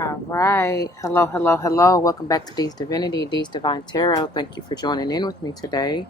All right. Hello, hello, hello. Welcome back to D's Divinity, D's Divine Tarot. Thank you for joining in with me today.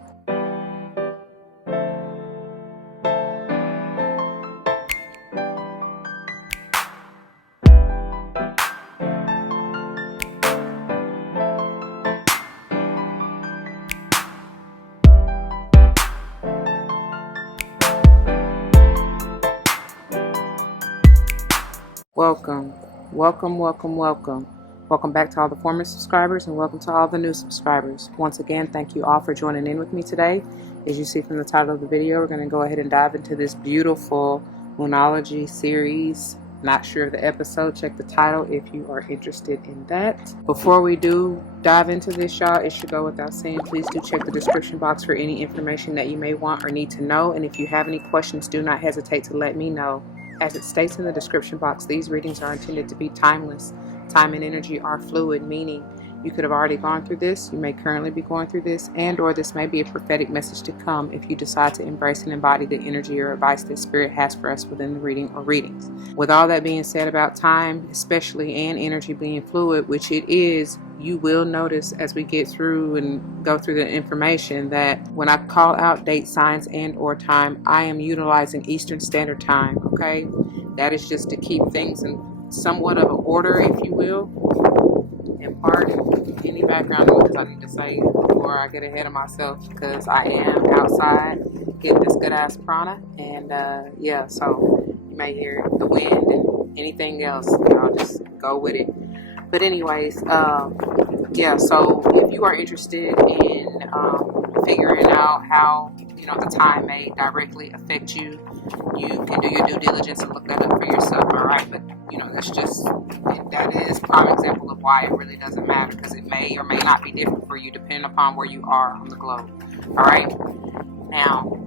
Welcome, welcome, welcome, welcome. Welcome back to all the former subscribers and welcome to all the new subscribers. Once again, thank you all for joining in with me today. As you see from the title of the video, we're going to go ahead and dive into this beautiful Moonology series. Not sure of the episode, check the title if you are interested in that. Before we do dive into this, y'all, it should go without saying, please do check the description box for any information that you may want or need to know. And if you have any questions, do not hesitate to let me know. As it states in the description box, these readings are intended to be timeless. Time and energy are fluid, meaning you could have already gone through this, you may currently be going through this, and or this may be a prophetic message to come if you decide to embrace and embody the energy or advice that Spirit has for us within the reading or readings. With all that being said about time, especially, and energy being fluid, which it is, you will notice as we get through and go through the information that when I call out date, signs, and or time, I am utilizing Eastern Standard Time, okay? That is just to keep things in somewhat of an order, if you will. And pardon any background noise I need to say before I get ahead of myself, because I am outside getting this good ass prana, and yeah, so you may hear the wind and anything else. I'll just go with it. But anyways, yeah, so if you are interested in figuring out how the time may directly affect you, you can do your due diligence and look that up for yourself. All right, but that is a prime example of why it really doesn't matter, because it may or may not be different for you depending upon where you are on the globe. All right, now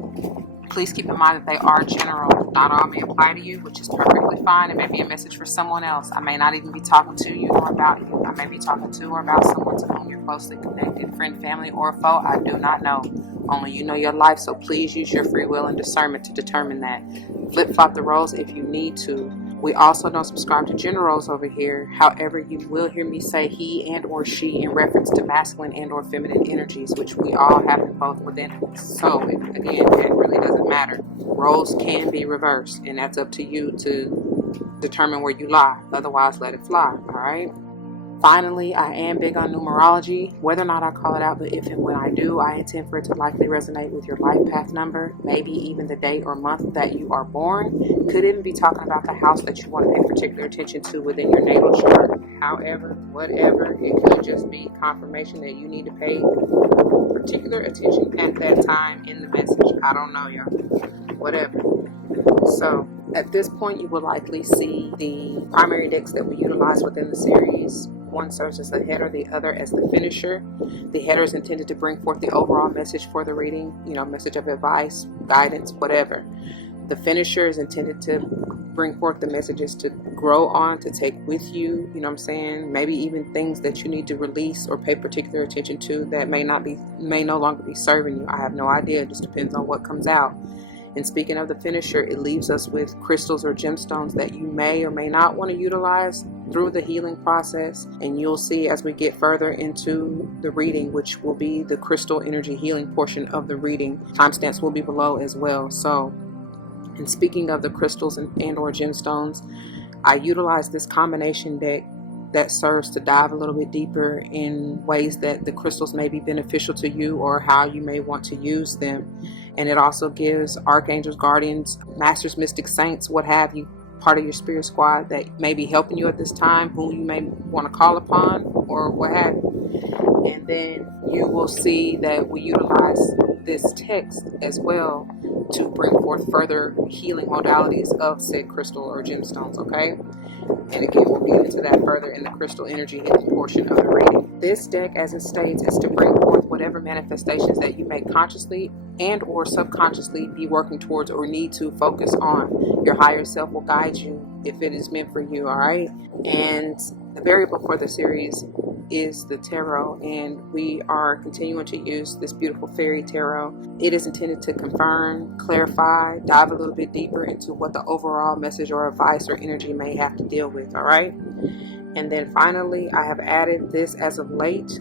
please keep in mind that they are general. Not all may apply to you, which is perfectly fine. It may be a message for someone else. I may not even be talking to you or about you. I may be talking to or about someone to whom you're closely connected, friend, family, or foe. I do not know. Only you know your life, so please use your free will and discernment to determine that. Flip-flop the roles if you need to. We also don't subscribe to gender roles over here. However, you will hear me say he and or she in reference to masculine and or feminine energies, which we all have them both within us. So, again, it really doesn't matter. Roles can be reversed, and that's up to you to determine where you lie. Otherwise, let it fly, all right? Finally, I am big on numerology, whether or not I call it out, but if and when I do, I intend for it to likely resonate with your life path number, maybe even the day or month that you are born. Could even be talking about the house that you want to pay particular attention to within your natal chart. However, whatever, it could just be confirmation that you need to pay particular attention at that time in the message. I don't know, y'all. Whatever. So, at this point, you will likely see the primary decks that we utilize within the series. One serves as the header, the other as the finisher. The header is intended to bring forth the overall message for the reading, message of advice, guidance, whatever. The finisher is intended to bring forth the messages to grow on, to take with you, maybe even things that you need to release or pay particular attention to that may no longer be serving you. I have no idea. It just depends on what comes out. And speaking of the finisher, it leaves us with crystals or gemstones that you may or may not want to utilize through the healing process. And you'll see as we get further into the reading, which will be the crystal energy healing portion of the reading. Timestamps will be below as well. So, and speaking of the crystals and or gemstones, I utilize this combination deck that serves to dive a little bit deeper in ways that the crystals may be beneficial to you or how you may want to use them. And it also gives archangels, guardians, masters, mystics, saints, what have you, part of your spirit squad that may be helping you at this time, whom you may want to call upon or what have you. And then you will see that we utilize this text as well to bring forth further healing modalities of said crystal or gemstones, okay? And again, we'll get into that further in the crystal energy hidden portion of the reading. This deck, as it states, is to bring forth whatever manifestations that you may consciously and or subconsciously be working towards or need to focus on. Your higher self will guide you if it is meant for you, all right? And the variable for the series is the tarot, and we are continuing to use this beautiful fairy tarot. It is intended to confirm, clarify, dive a little bit deeper into what the overall message or advice or energy may have to deal with. All right. And then finally, I have added this as of late.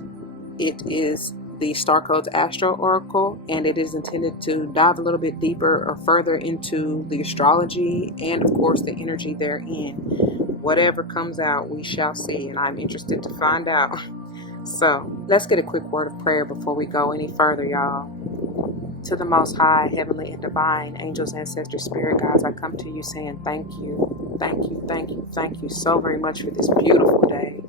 It is the Starcodes Astro Oracle, and it is intended to dive a little bit deeper or further into the astrology and, of course, the energy therein. Whatever comes out, we shall see, and I'm interested to find out. So let's get a quick word of prayer before we go any further, y'all. To the Most High, Heavenly and Divine, angels, ancestors, spirit guides, I come to you saying thank you, thank you, thank you, thank you so very much for this beautiful day.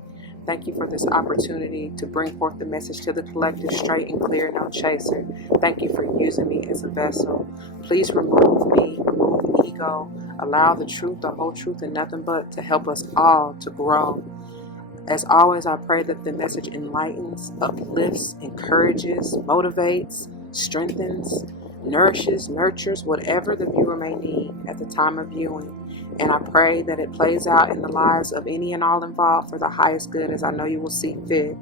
Thank you for this opportunity to bring forth the message to the collective, straight and clear, no chaser. Thank you for using me as a vessel. Please remove me, remove ego, allow the truth, the whole truth, and nothing but to help us all to grow. As always, I pray that the message enlightens, uplifts, encourages, motivates, strengthens, nourishes, nurtures, whatever the viewer may need at the time of viewing. And I pray that it plays out in the lives of any and all involved for the highest good, as I know you will see fit.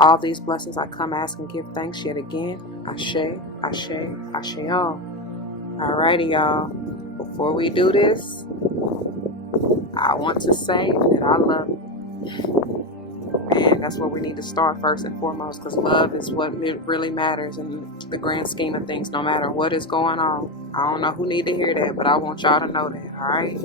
All these blessings I come ask and give thanks yet again. Ashe, Ashe, Ashe-o. Alrighty, y'all. Before we do this, I want to say that I love you. And that's where we need to start first and foremost, because love is what really matters in the grand scheme of things, no matter what is going on. I don't know who need to hear that, but I want y'all to know that. All right,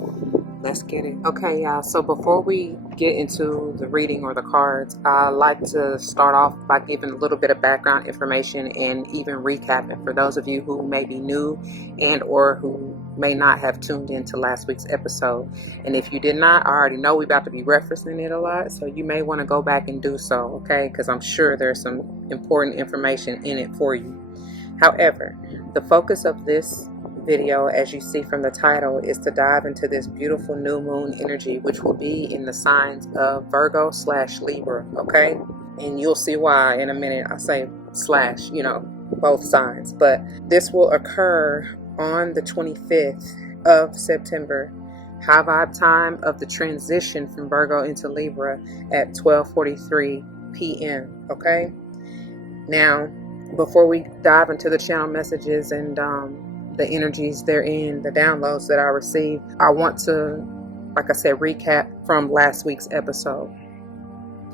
let's get it. Okay, y'all, so before we get into the reading or the cards, I like to start off by giving a little bit of background information and even recapping for those of you who may be new and or who may not have tuned into last week's episode. And if you did not, I already know we're about to be referencing it a lot, so you may want to go back and do so, okay? Because I'm sure there's some important information in it for you. However, the focus of this video, as you see from the title, is to dive into this beautiful new moon energy, which will be in the signs of Virgo / Libra, okay? And you'll see why in a minute. I say slash, both signs. But this will occur on the 25th of September, high vibe time of the transition from Virgo into Libra at 12:43 p.m. Okay? Now, before we dive into the channel messages and the energies therein, the downloads that I received, I want to, like I said, recap from last week's episode.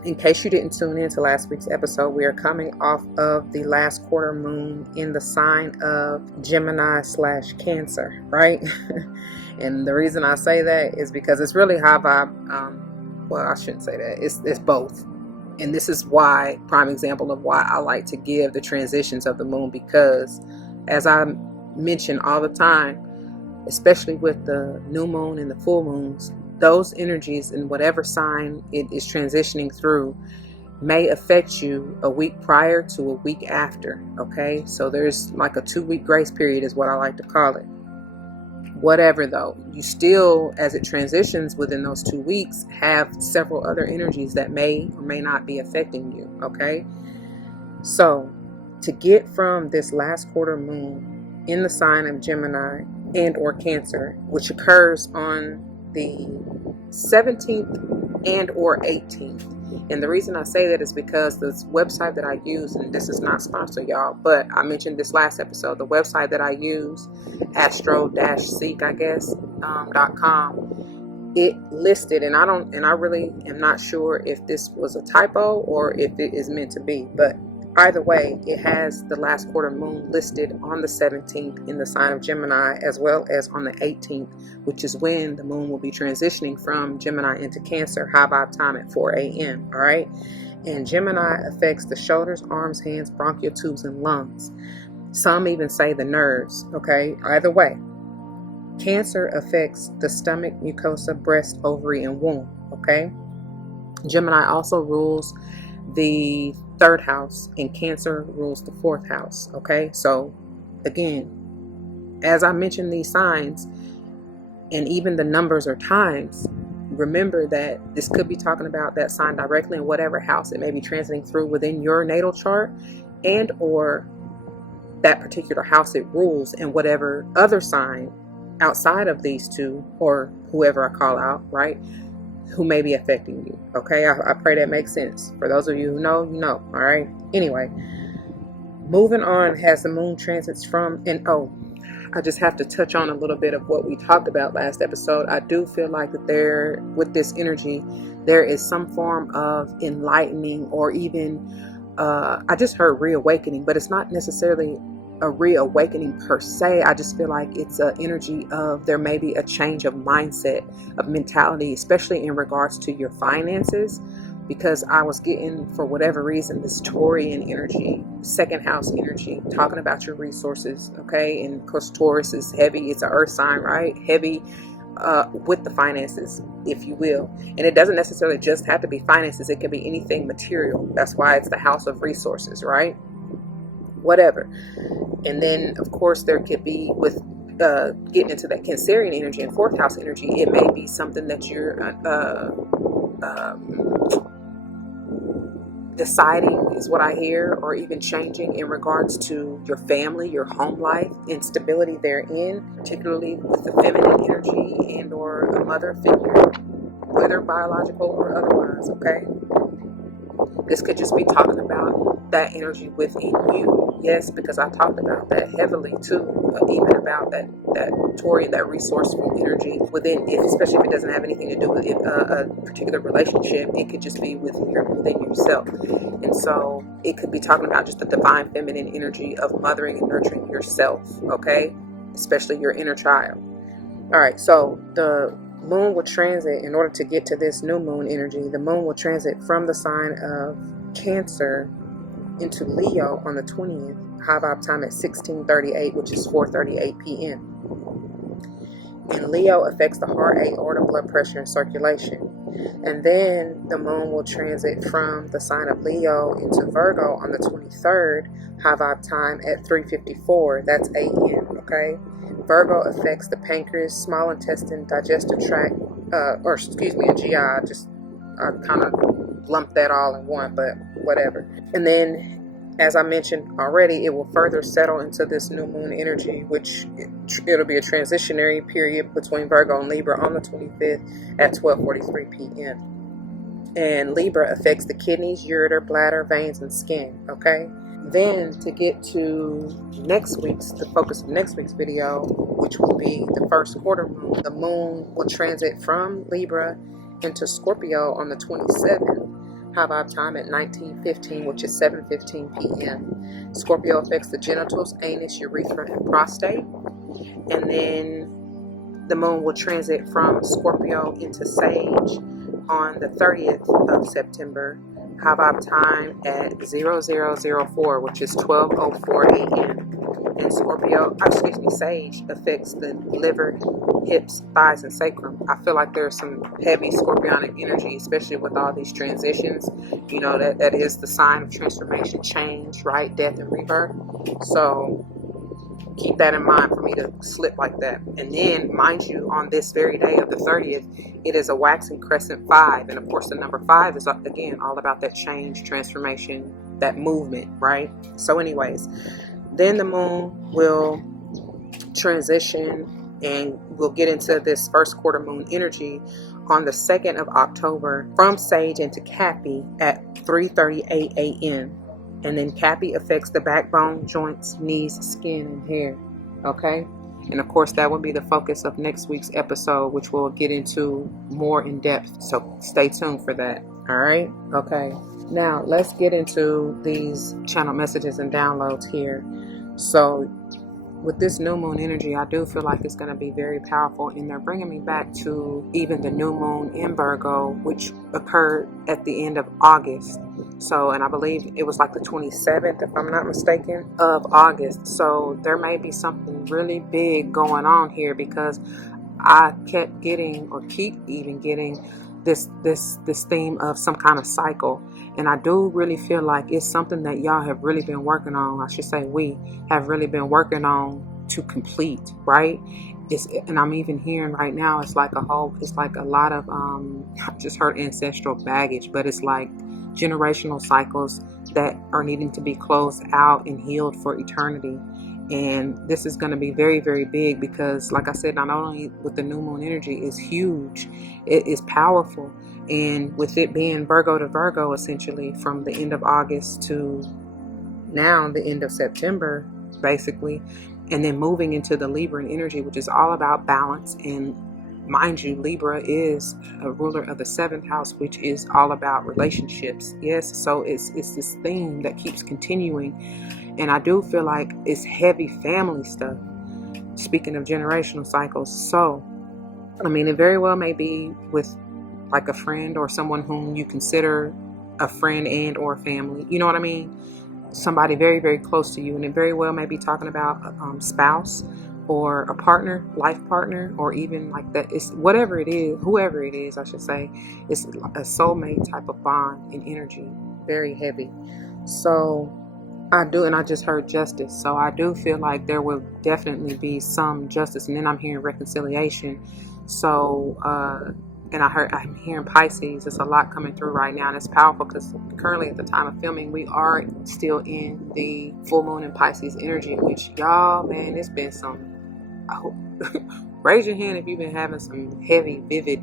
In case you didn't tune into last week's episode, we are coming off of the last quarter moon in the sign of Gemini / Cancer, right? And the reason I say that is because it's really high vibe. Well, I shouldn't say that. It's both. And this is why, prime example of why I like to give the transitions of the moon, because as I mention all the time, especially with the new moon and the full moons, those energies in whatever sign it is transitioning through may affect you a week prior to a week after, okay? So there's like a 2-week grace period is what I like to call it. Whatever though, you still, as it transitions within those 2 weeks, have several other energies that may or may not be affecting you, okay? So to get from this last quarter moon in the sign of Gemini and or Cancer, which occurs on the 17th and or 18th. And the reason I say that is because this website that I use, and this is not sponsored, y'all, but I mentioned this last episode, the website that I use, Astro-seek, I guess, .com, it listed, and I really am not sure if this was a typo or if it is meant to be, but either way, it has the last quarter moon listed on the 17th in the sign of Gemini, as well as on the 18th, which is when the moon will be transitioning from Gemini into Cancer, high vibe time at 4 a.m. All right. And Gemini affects the shoulders, arms, hands, bronchial tubes, and lungs. Some even say the nerves. Okay. Either way, Cancer affects the stomach, mucosa, breast, ovary, and womb. Okay. Gemini also rules the 3rd house, and Cancer rules the 4th house. Okay, so again, as I mentioned these signs and even the numbers or times, remember that this could be talking about that sign directly in whatever house it may be transiting through within your natal chart, and or that particular house it rules in whatever other sign outside of these two, or whoever I call out, right, who may be affecting you. Okay, I pray that makes sense. For those of you who know, you know. All right. Anyway, moving on, has the moon transits from, and I just have to touch on a little bit of what we talked about last episode. I do feel like that there, with this energy, there is some form of enlightening, or even, I just heard reawakening, but it's not necessarily a reawakening per se. I just feel like it's an energy of, there may be a change of mindset, of mentality, especially in regards to your finances, because I was getting, for whatever reason, this Taurian energy, second house energy, talking about your resources. Okay, and because Taurus is heavy, it's an earth sign, right? Heavy with the finances, if you will. And it doesn't necessarily just have to be finances, it can be anything material. That's why it's the house of resources, right? Whatever. And then of course there could be, with getting into that Cancerian energy and fourth house energy, it may be something that you're deciding, is what I hear, or even changing in regards to your family, your home life, and stability therein, particularly with the feminine energy and or a mother figure, whether biological or otherwise. Okay, this could just be talking about that energy within you. Yes, because I talked about that heavily too, even about that Taurian, that resourceful energy within it, especially if it doesn't have anything to do with it, a particular relationship. It could just be within yourself. And so it could be talking about just the divine feminine energy of mothering and nurturing yourself, okay? Especially your inner child. All right, so the moon will transit, in order to get to this new moon energy, the moon will transit from the sign of Cancer into Leo on the 20th, high vibe time at 16:38, which is 4:38 p.m. And Leo affects the heart, aorta, blood pressure, and circulation. And then the moon will transit from the sign of Leo into Virgo on the 23rd, high vibe time at 3:54. That's a.m. Okay. Virgo affects the pancreas, small intestine, digestive tract, and GI. I kind of lumped that all in one, but whatever. And then, as I mentioned already, it will further settle into this new moon energy, which it'll be a transitionary period between Virgo and Libra on the 25th at 12:43 p.m. And Libra affects the kidneys, ureter, bladder, veins, and skin. Okay. Then to get to the focus of next week's video, which will be the first quarter moon, the moon will transit from Libra into Scorpio on the 27th, high vibe time at 19:15, which is 7:15 p.m. Scorpio affects the genitals, anus, urethra, and prostate. And then the moon will transit from Scorpio into Sage on the 30th of September, high vibe time at 0004, which is 12:04 a.m. And Sage affects the liver, hips, thighs, and sacrum. I feel like there's some heavy scorpionic energy, especially with all these transitions. You know, that is the sign of transformation, change, right? Death and rebirth. So keep that in mind for me to slip like that. And then, mind you, on this very day of the 30th, it is a waxing crescent 5. And of course, the number 5 is, again, all about that change, transformation, that movement, right? So anyways, then the moon will transition, and we'll get into this first quarter moon energy on the 2nd of October from Sage into Cappy at 3:38 a.m. And then Cappy affects the backbone, joints, knees, skin, and hair. Okay? And of course, that will be the focus of next week's episode, which we'll get into more in depth. So stay tuned for that. All right? Okay. Now, let's get into these channel messages and downloads here. So, with this new moon energy, I do feel like it's going to be very powerful, and they're bringing me back to even the new moon in Virgo, which occurred at the end of August. So, and I believe it was like the 27th, if I'm not mistaken, of August. So there may be something really big going on here, because I kept getting, or keep even getting, this theme of some kind of cycle. And I do really feel like it's something that y'all have really been working on. I should say we have really been working on to complete, right? And I'm even hearing right now, it's like a lot of, I just heard ancestral baggage, but it's like generational cycles that are needing to be closed out and healed for eternity. And this is going to be very, very big because, like I said, not only with the new moon energy is huge, it is powerful. And with it being Virgo to Virgo, essentially from the end of August to now the end of September, basically, and then moving into the Libra energy, which is all about balance. And mind you, Libra is a ruler of the 7th house, which is all about relationships. Yes, so it's this theme that keeps continuing. And I do feel like it's heavy family stuff, speaking of generational cycles. So, I mean, it very well may be with like a friend or someone whom you consider a friend and or family. You know what I mean? Somebody very, very close to you. And it very well may be talking about a spouse or a partner, life partner, or even like that. It's whatever it is, whoever it is, I should say. It's a soulmate type of bond and energy. Very heavy. So I do, and I just heard justice. So I do feel like there will definitely be some justice, and then I'm hearing reconciliation. So, and I'm hearing Pisces. It's a lot coming through right now, and it's powerful because currently at the time of filming, we are still in the full moon in Pisces energy, which y'all, man, it's been some, raise your hand if you've been having some heavy, vivid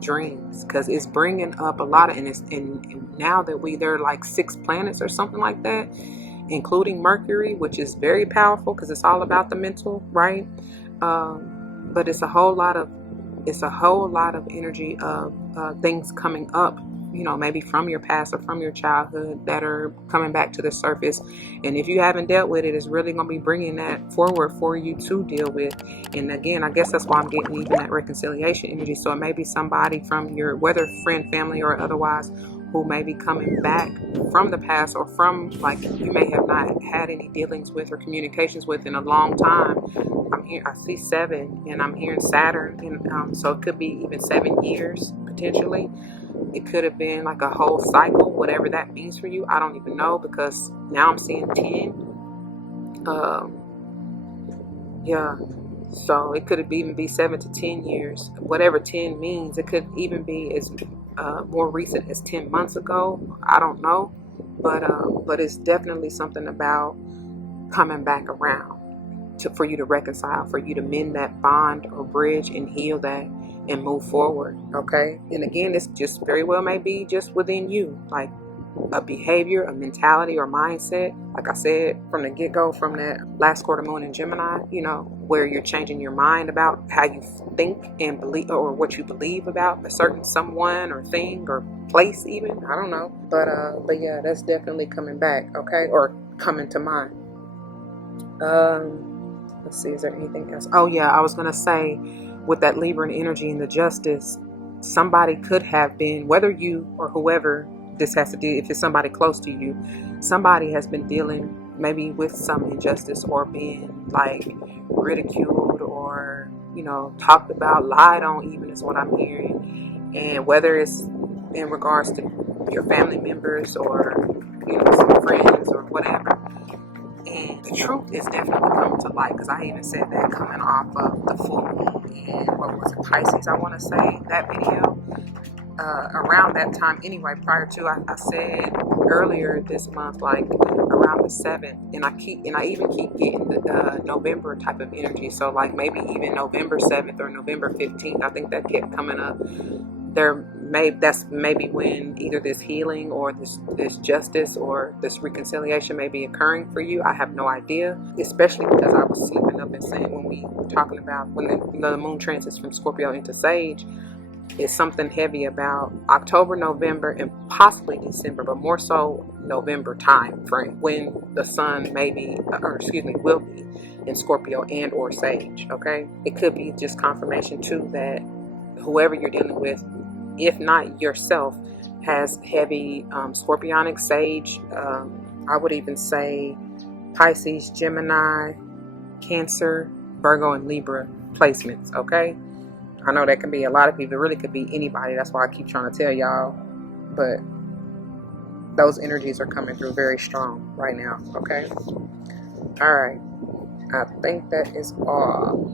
dreams, because it's bringing up a lot of, and now that there are like 6 planets or something like that, including Mercury, which is very powerful because it's all about the mental, right? But it's a whole lot of energy of things coming up, you know, maybe from your past or from your childhood that are coming back to the surface. And if you haven't dealt with it, it's really going to be bringing that forward for you to deal with. And again, I guess that's why I'm getting even that reconciliation energy. So it may be somebody from your, whether friend, family, or otherwise, who may be coming back from the past, or from, like, you may have not had any dealings with or communications with in a long time. I see 7, and I'm hearing Saturn, and so it could be even 7 years potentially. It could have been like a whole cycle, whatever that means for you. I don't even know, because now I'm seeing 10. Yeah. So it could even be 7 to 10 years, whatever 10 means. It could even be as more recent as 10 months ago. I don't know, but it's definitely something about coming back around for you to reconcile, for you to mend that bond or bridge and heal that and move forward. Okay. And again, this just very well may be just within you, like a behavior, a mentality, or mindset. Like I said from the get-go, from that last quarter moon in Gemini, you know, where you're changing your mind about how you think and believe, or what you believe about a certain someone or thing or place even. I don't know. But yeah, that's definitely coming back, okay, or coming to mind. Let's see, is there anything else? Oh yeah, I was gonna say, with that Libran energy and the justice, somebody could have been, whether you or whoever this has to do, if it's somebody close to you, somebody has been dealing maybe with some injustice, or being like ridiculed, or, you know, talked about, lied on even, is what I'm hearing. And whether it's in regards to your family members, or, you know, some friends or whatever. And the truth is definitely coming to light, because I even said that coming off of the full moon in, what was it, Pisces, I want to say, that video. Around that time anyway, prior to, I said earlier this month, like around the 7th, and I even keep getting the November type of energy. So like maybe even November 7th or November 15th, I think that kept coming up. That's maybe when either this healing or this justice or this reconciliation may be occurring for you. I have no idea, especially because I was sleeping up and saying, when we were talking about when the moon transits from Scorpio into Sage, it's something heavy about October, November, and possibly December, but more so November time frame, when the sun will be in Scorpio and or Sage. Okay, it could be just confirmation too that whoever you're dealing with, if not yourself, has heavy Scorpionic, Sage, I would even say Pisces, Gemini, Cancer, Virgo, and Libra placements. Okay, I know that can be a lot of people. It really could be anybody. That's why I keep trying to tell y'all. But those energies are coming through very strong right now. Okay. All right. I think that is all.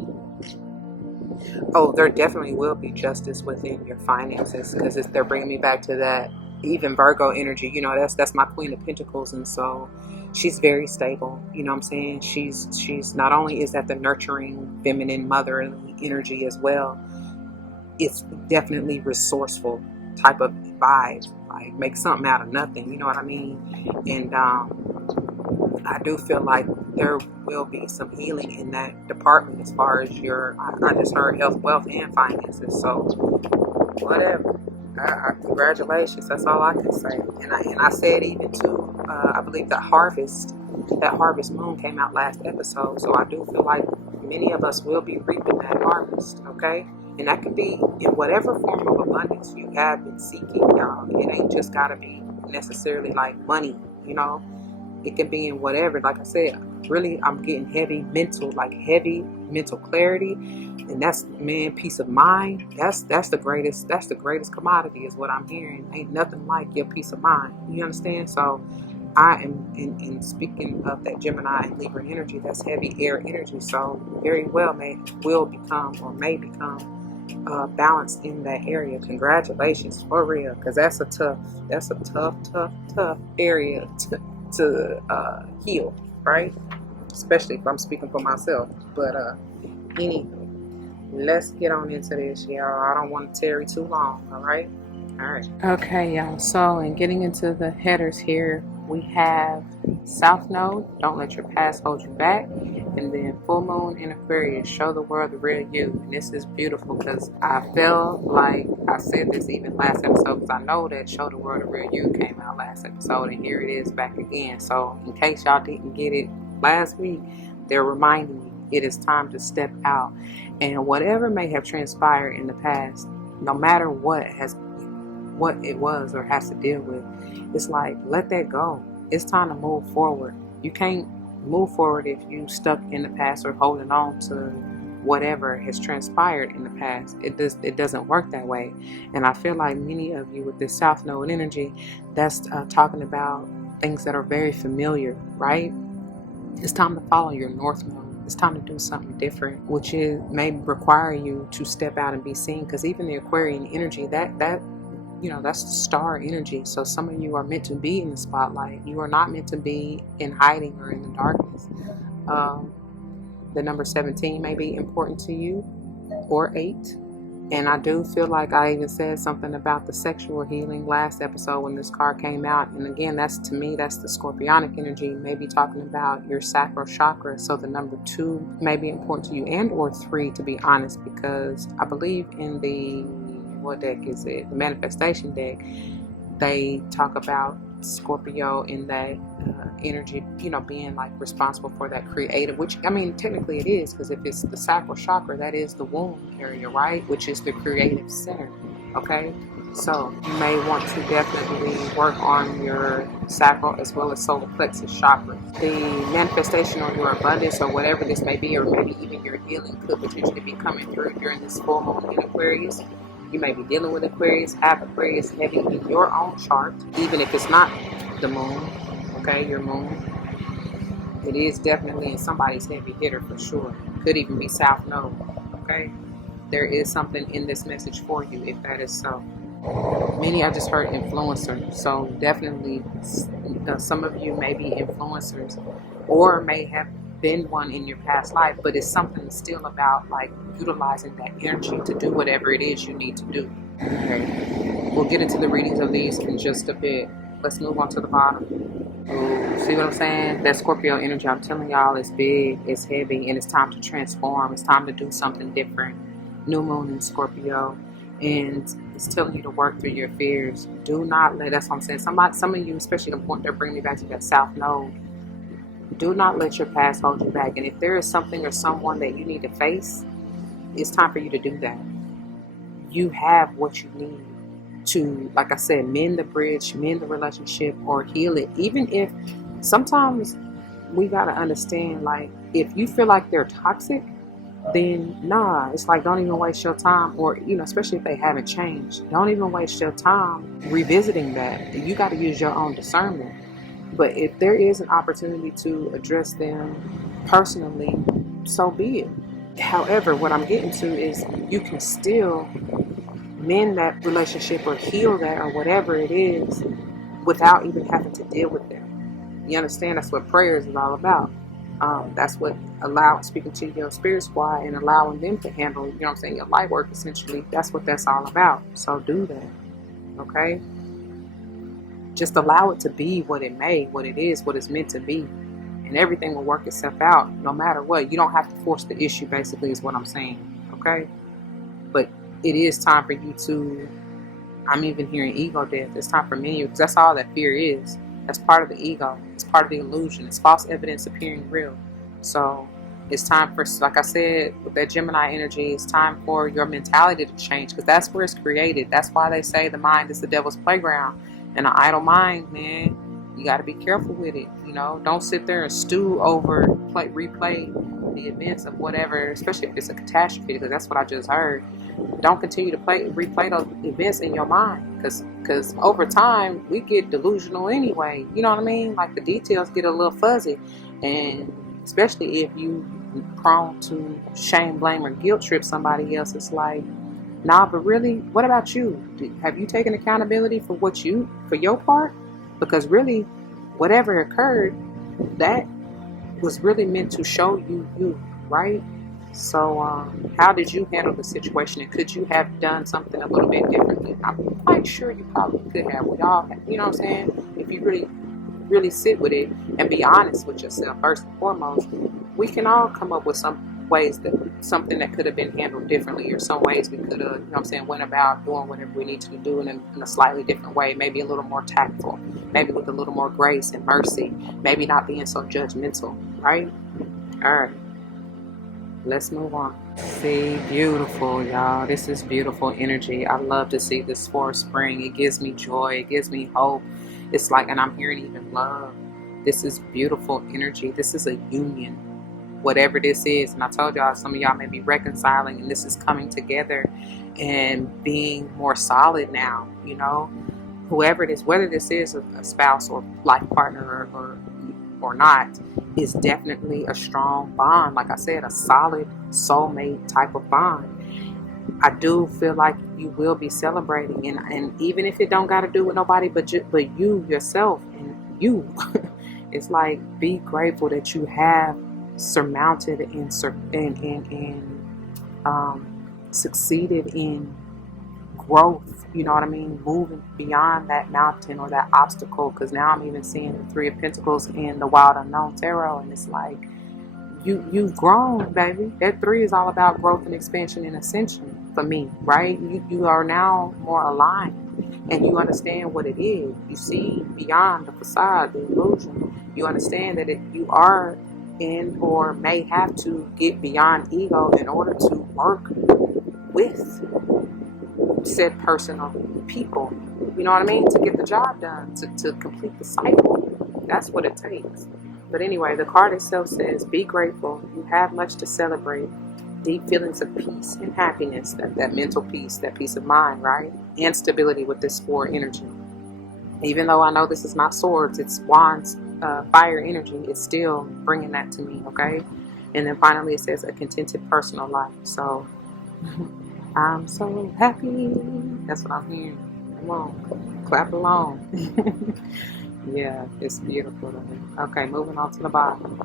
Oh, there definitely will be justice within your finances, because they're bringing me back to that even Virgo energy. You know, that's my Queen of Pentacles, and so she's very stable. You know what I'm saying? She's not only is that the nurturing, feminine, motherly energy as well, it's definitely resourceful type of vibe. Like make something out of nothing. You know what I mean? And I do feel like there will be some healing in that department as far as I just heard health, wealth, and finances. So whatever. Congratulations. That's all I can say. And I said even too. I believe that harvest moon came out last episode. So I do feel like many of us will be reaping that harvest. Okay, and that could be in whatever form of abundance you have been seeking. Y'all, it ain't just gotta be necessarily like money. You know, it can be in whatever. Like I said, really, I'm getting heavy mental clarity. And that's, man, peace of mind. That's the greatest commodity is what I'm hearing. Ain't nothing like your peace of mind. You understand? So I am in speaking of that Gemini and Libra energy, that's heavy air energy. So very well may become balanced in that area. Congratulations, for real, because that's a tough area to heal, right? Especially if I'm speaking for myself. But anyway, let's get on into this, y'all. I don't want to tarry too long. All right. Okay, y'all. So, in getting into the headers here, we have South Node, don't let your past hold you back, and then full moon in Aquarius, show the world the real you. And this is beautiful because I felt like I said this even last episode, because I know that show the world the real you came out last episode, and here it is back again. So in case y'all didn't get it last week, they're reminding you it is time to step out, and whatever may have transpired in the past, no matter what it was or has to deal with, it's like, let that go. It's time to move forward. You can't move forward if you stuck in the past or holding on to whatever has transpired in the past. It doesn't work that way. And I feel like many of you with this South Node energy, that's talking about things that are very familiar, right? It's time to follow your North Node. It's time to do something different, which may require you to step out and be seen. Because even the Aquarian energy, that's the star energy. So some of you are meant to be in the spotlight. You are not meant to be in hiding or in the darkness. The number 17 may be important to you, or 8. And I do feel like I even said something about the sexual healing last episode when this card came out. And again, that's the Scorpionic energy, maybe talking about your sacral chakra. So the number 2 may be important to you, and or 3, to be honest, because I believe in the, what deck is it? The manifestation deck. They talk about Scorpio in that energy, being like responsible for that creative, which, I mean, technically it is, because if it's the sacral chakra, that is the womb area, right? Which is the creative center, okay? So you may want to definitely work on your sacral as well as solar plexus chakra. The manifestation or your abundance or whatever this may be, or maybe even your healing, could potentially be coming through during this full moon in Aquarius. You may be dealing with Aquarius, have Aquarius heavy in your own chart, even if it's not the moon, okay, your moon. It is definitely in somebody's heavy hitter for sure. Could even be South Node, okay? There is something in this message for you if that is so. Many, I just heard influencer, so definitely some of you may be influencers or may have been one in your past life, but it's something still about like utilizing that energy to do whatever it is you need to do. Okay, we'll get into the readings of these in just a bit. Let's move on to the bottom. Ooh, see what I'm saying? That Scorpio energy, I'm telling y'all, it's big, it's heavy, and it's time to transform. It's time to do something different. New moon in Scorpio, and it's telling you to work through your fears. Do not let, that's what I'm saying. Some of you, especially the point they're bringing me back to that South Node, do not let your past hold you back. And if there is something or someone that you need to face, it's time for you to do that. You have what you need to, like I said, mend the bridge, mend the relationship, or heal it. Even if sometimes we got to understand, like, if you feel like they're toxic, then nah, it's like, don't even waste your time, or, especially if they haven't changed, don't even waste your time revisiting that. You got to use your own discernment. But if there is an opportunity to address them personally, so be it. However, what I'm getting to is you can still mend that relationship or heal that or whatever it is without even having to deal with them. You understand? That's what prayers is all about. That's what speaking to your spirit squad and allowing them to handle, you know what I'm saying, your light work, essentially. That's what that's all about. So do that, okay? Just allow it to be what it may, what it is, what it's meant to be. And everything will work itself out no matter what. You don't have to force the issue, basically, is what I'm saying, okay? But it is time for you to, I'm even hearing ego death. It's time for many, because that's all that fear is. That's part of the ego. It's part of the illusion. It's false evidence appearing real. So it's time for, like I said, with that Gemini energy, it's time for your mentality to change, because that's where it's created. That's why they say the mind is the devil's playground. And an idle mind, man, you got to be careful with it. You know, don't sit there and stew over, replay the events of whatever, especially if it's a catastrophe, because that's what I just heard. Don't continue to replay those events in your mind, because over time we get delusional anyway. You know what I mean? Like the details get a little fuzzy, and especially if you prone to shame, blame, or guilt trip somebody else. It's like, nah, but really, what about you? Have you taken accountability for for your part? Because really, whatever occurred, that was really meant to show you, right? So how did you handle the situation, and could you have done something a little bit differently? I'm quite sure you probably could have. We all have, you know what I'm saying? If you really sit with it and be honest with yourself first and foremost, we can all come up with some ways that something that could have been handled differently, or some ways we could have, you know what I'm saying, went about doing whatever we need to do in a slightly different way, maybe a little more tactful, maybe with a little more grace and mercy, maybe not being so judgmental, right? All right, let's move on. See, beautiful, y'all. This is beautiful energy. I love to see this for spring. It gives me joy. It gives me hope. It's like, and I'm hearing even love. This is beautiful energy. This is a union, whatever this is. And I told y'all, some of y'all may be reconciling, and this is coming together and being more solid now, you know. Whoever it is, whether this is a spouse or life partner or not, is definitely a strong bond. Like I said, a solid soulmate type of bond. I do feel like you will be celebrating, and even if it don't got to do with nobody but you yourself and you, it's like, be grateful that you have surmounted and succeeded in growth. You know what I mean? Moving beyond that mountain or that obstacle. Because now I'm even seeing the Three of Pentacles in the Wild Unknown Tarot, and it's like, you've grown, baby. That 3 is all about growth and expansion and ascension for me, right? You are now more aligned, and you understand what it is. You see beyond the facade, the illusion. You understand that you are in, or may have to get beyond ego in order to work with said person or people. You know what I mean? To get the job done, to complete the cycle. That's what it takes. But anyway, the card itself says, be grateful. You have much to celebrate. Deep feelings of peace and happiness, that mental peace, that peace of mind, right? And stability with this 4 energy. Even though I know this is not swords, it's wands, fire energy, it's still bringing that to me, okay? And then finally it says a contented personal life. So I'm so happy. That's what I'm hearing. Come on, clap along. Yeah, it's beautiful. Okay, moving on to the bottom.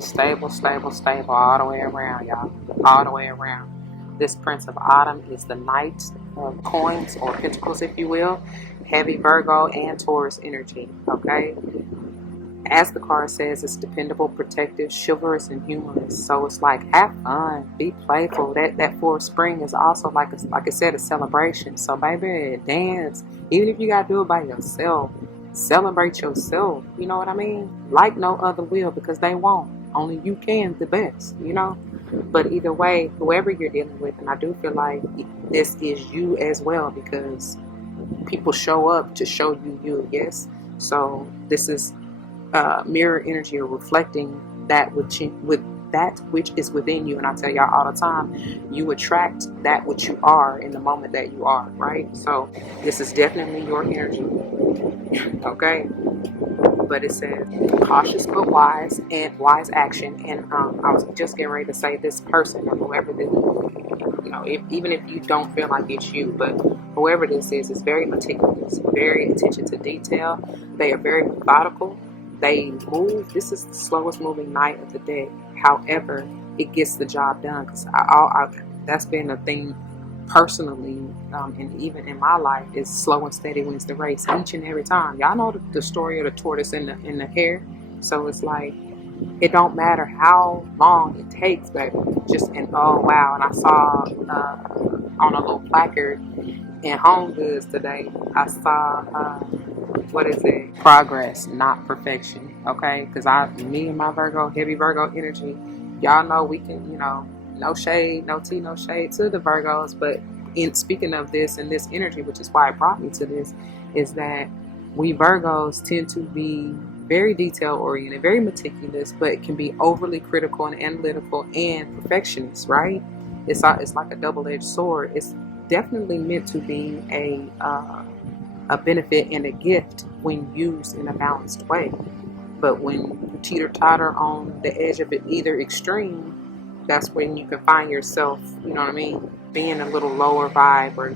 Stable, stable, stable, all the way around, y'all. All the way around. This Prince of Autumn is the Knight of Coins, or Pentacles, if you will. Heavy Virgo and Taurus energy, okay? As the card says, it's dependable, protective, chivalrous, and humorous. So it's like, have fun, be playful. That 4 of spring is also, like I said, a celebration. So baby, dance. Even if you got to do it by yourself, celebrate yourself. You know what I mean? Like no other will, because they won't. Only you can the best, you know? But either way, whoever you're dealing with, and I do feel like this is you as well, because people show up to show you, yes? So this is mirror energy, or reflecting that which is within you. And I tell y'all all the time, you attract that which you are in the moment that you are, right? So this is definitely your energy, okay? But it says cautious but wise, and wise action. And I was just getting ready to say, this person or whoever this, you know, even if you don't feel like it's you, but whoever this is very meticulous, very attention to detail. They are very methodical. They move. This is the slowest moving night of the day. However, it gets the job done, because that's been a thing personally, and even in my life, is slow and steady wins the race each and every time. Y'all know the story of the tortoise and the hare. So it's like, it don't matter how long it takes, baby. Just, and oh wow, and I saw on a little placard in Home Goods today, I saw what is it? Progress, not perfection. Okay, because me and my Virgo, heavy Virgo energy, y'all know we can, no shade, no tea, no shade to the Virgos. But in speaking of this and this energy, which is why it brought me to this, is that we Virgos tend to be very detail oriented, very meticulous, but it can be overly critical and analytical and perfectionist, right? It's like a double-edged sword. It's definitely meant to be a benefit and a gift when used in a balanced way. But when you teeter-totter on the edge of it, either extreme, that's when you can find yourself, you know what I mean, being a little lower vibe, or,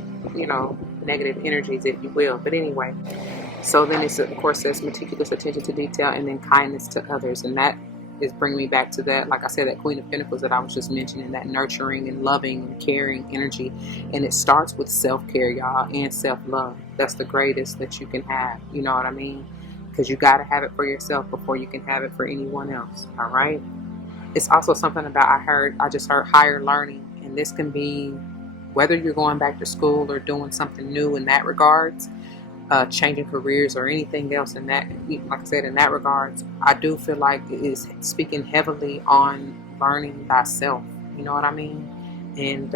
negative energies, if you will. But anyway, so then it's, of course, says meticulous attention to detail, and then kindness to others. And that is bringing me back to that, like I said, that Queen of Pentacles that I was just mentioning, that nurturing and loving and caring energy. And it starts with self-care, y'all, and self-love. That's the greatest that you can have, you know what I mean? Because you got to have it for yourself before you can have it for anyone else, all right? It's also something about, I just heard higher learning, and this can be whether you're going back to school or doing something new in that regards, changing careers or anything else in that, like I said, in that regards. I do feel like it is speaking heavily on learning thyself, you know what I mean? And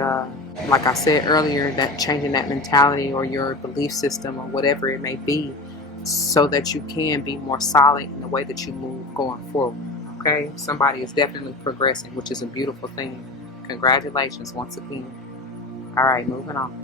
like I said earlier, that changing that mentality or your belief system or whatever it may be, so that you can be more solid in the way that you move going forward. Okay, somebody is definitely progressing, which is a beautiful thing. Congratulations once again. All right, moving on.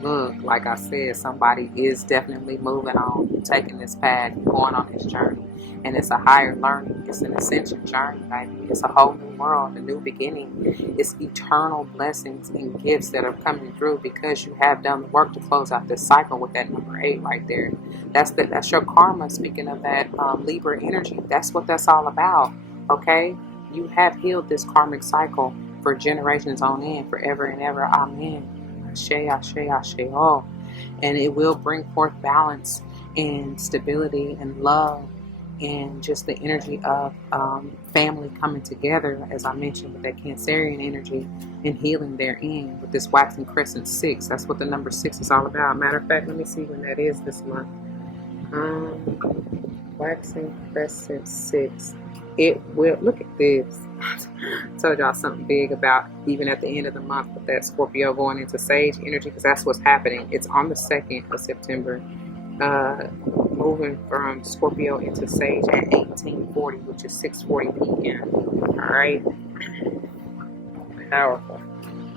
Look, like I said, somebody is definitely moving on, taking this path, going on this journey. And it's a higher learning. It's an ascension journey, baby. It's a whole new world, a new beginning. It's eternal blessings and gifts that are coming through because you have done the work to close out this cycle with that number 8 right there. That's your karma. Speaking of that Libra energy, that's what that's all about. Okay, you have healed this karmic cycle for generations on end, forever and ever. Amen. Ashe, ashe, ashe, oh. And it will bring forth balance and stability and love, and just the energy of family coming together, as I mentioned, with that Cancerian energy and healing therein with this waxing crescent 6. That's what the number 6 is all about. Matter of fact, let me see when that is this month. Waxing crescent 6. It will, look at this. I told y'all something big about even at the end of the month with that Scorpio going into Sage energy, because that's what's happening. It's on the 2nd of September, moving from Scorpio into Sage at 1840, which is 6:40 p.m. All right, powerful,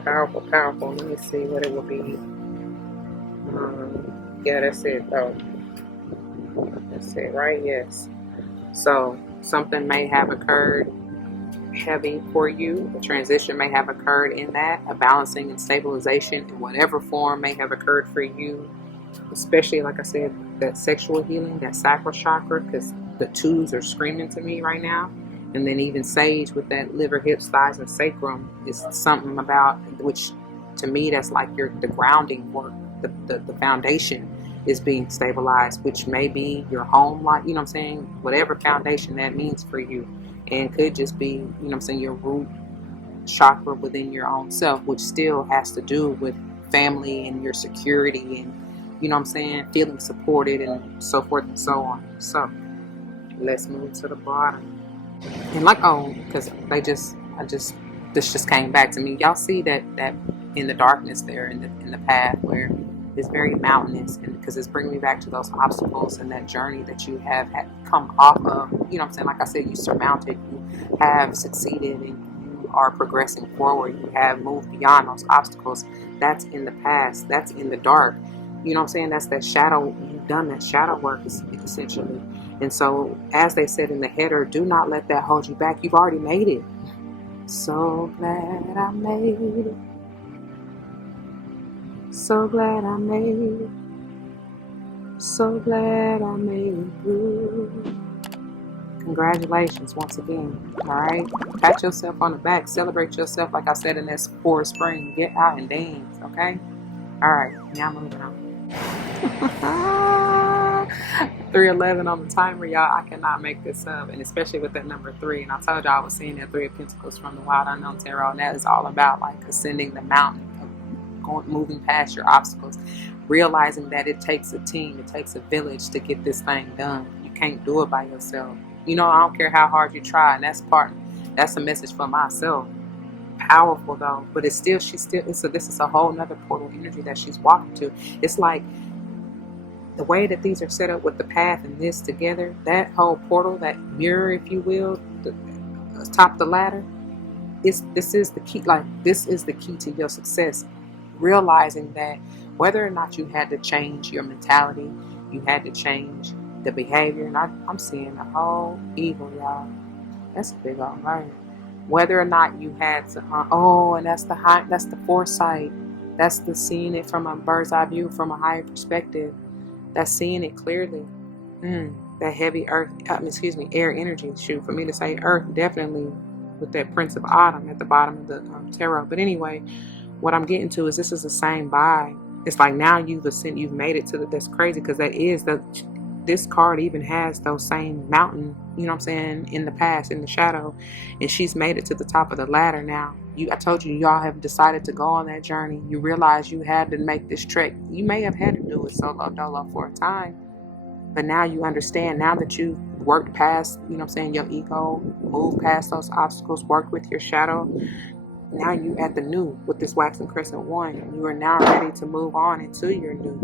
powerful, powerful. Let me see what it will be. Yeah, that's it. Oh, that's it, right? Yes. So something may have occurred heavy for you. A transition may have occurred in that. A balancing and stabilization in whatever form may have occurred for you. Especially, like I said, that sexual healing, that sacral chakra, because the 2s are screaming to me right now. And then even Sage with that liver, hips, thighs, and sacrum is something about, which to me, that's like the grounding work, the foundation is being stabilized, which may be your home life, you know what I'm saying? Whatever foundation that means for you. And could just be, you know what I'm saying, your root chakra within your own self, which still has to do with family and your security and, you know what I'm saying, feeling supported and so forth and so on. So let's move to the bottom. And like, because this just came back to me. Y'all see that in the darkness there in the path where it's very mountainous, and because it's bringing me back to those obstacles and that journey that you have come off of, you know what I'm saying? Like I said, you surmounted, you have succeeded, and you are progressing forward. You have moved beyond those obstacles. That's in the past. That's in the dark. You know what I'm saying? That's that shadow. You've done that shadow work, essentially. And so, as they said in the header, do not let that hold you back. You've already made it. So glad I made it. So glad I made it. So glad I made it through. Congratulations once again. Alright? Pat yourself on the back. Celebrate yourself like I said in this forest spring. Get out and dance, okay? Alright, now moving on. 311 on the timer, y'all. I cannot make this up, and especially with that number 3. And I told y'all I was seeing that 3 of Pentacles from the Wild Unknown Tarot, and that is all about like ascending the mountain, moving past your obstacles, realizing that it takes a team, it takes a village to get this thing done. You can't do it by yourself. You know, I don't care how hard you try, and that's a message for myself. Powerful though, but it's still, this is a whole nother portal energy that she's walking to. It's like the way that these are set up with the path and this together, that whole portal, that mirror, if you will, the top of the ladder, this is the key. Like, this is the key to your success. Realizing that whether or not you had to change your mentality, you had to change the behavior, and I'm seeing a whole eagle, y'all. That's a big old right. Whether or not you had to, and that's the foresight. That's the seeing it from a bird's eye view, from a higher perspective. That's seeing it clearly. That heavy air energy. Shoot, for me to say earth, definitely with that Prince of Autumn at the bottom of the tarot. But anyway, what I'm getting to is this is the same vibe. It's like now you've made it to that's crazy, because this card even has those same mountain, you know what I'm saying, in the past, in the shadow, and she's made it to the top of the ladder now. I told you, y'all have decided to go on that journey. You realize you had to make this trek. You may have had to do it solo dolo for a time, but now you understand, now that you've worked past, you know what I'm saying, your ego, moved past those obstacles, worked with your shadow. Now you at the new with this waxing crescent 1. You are now ready to move on into your new,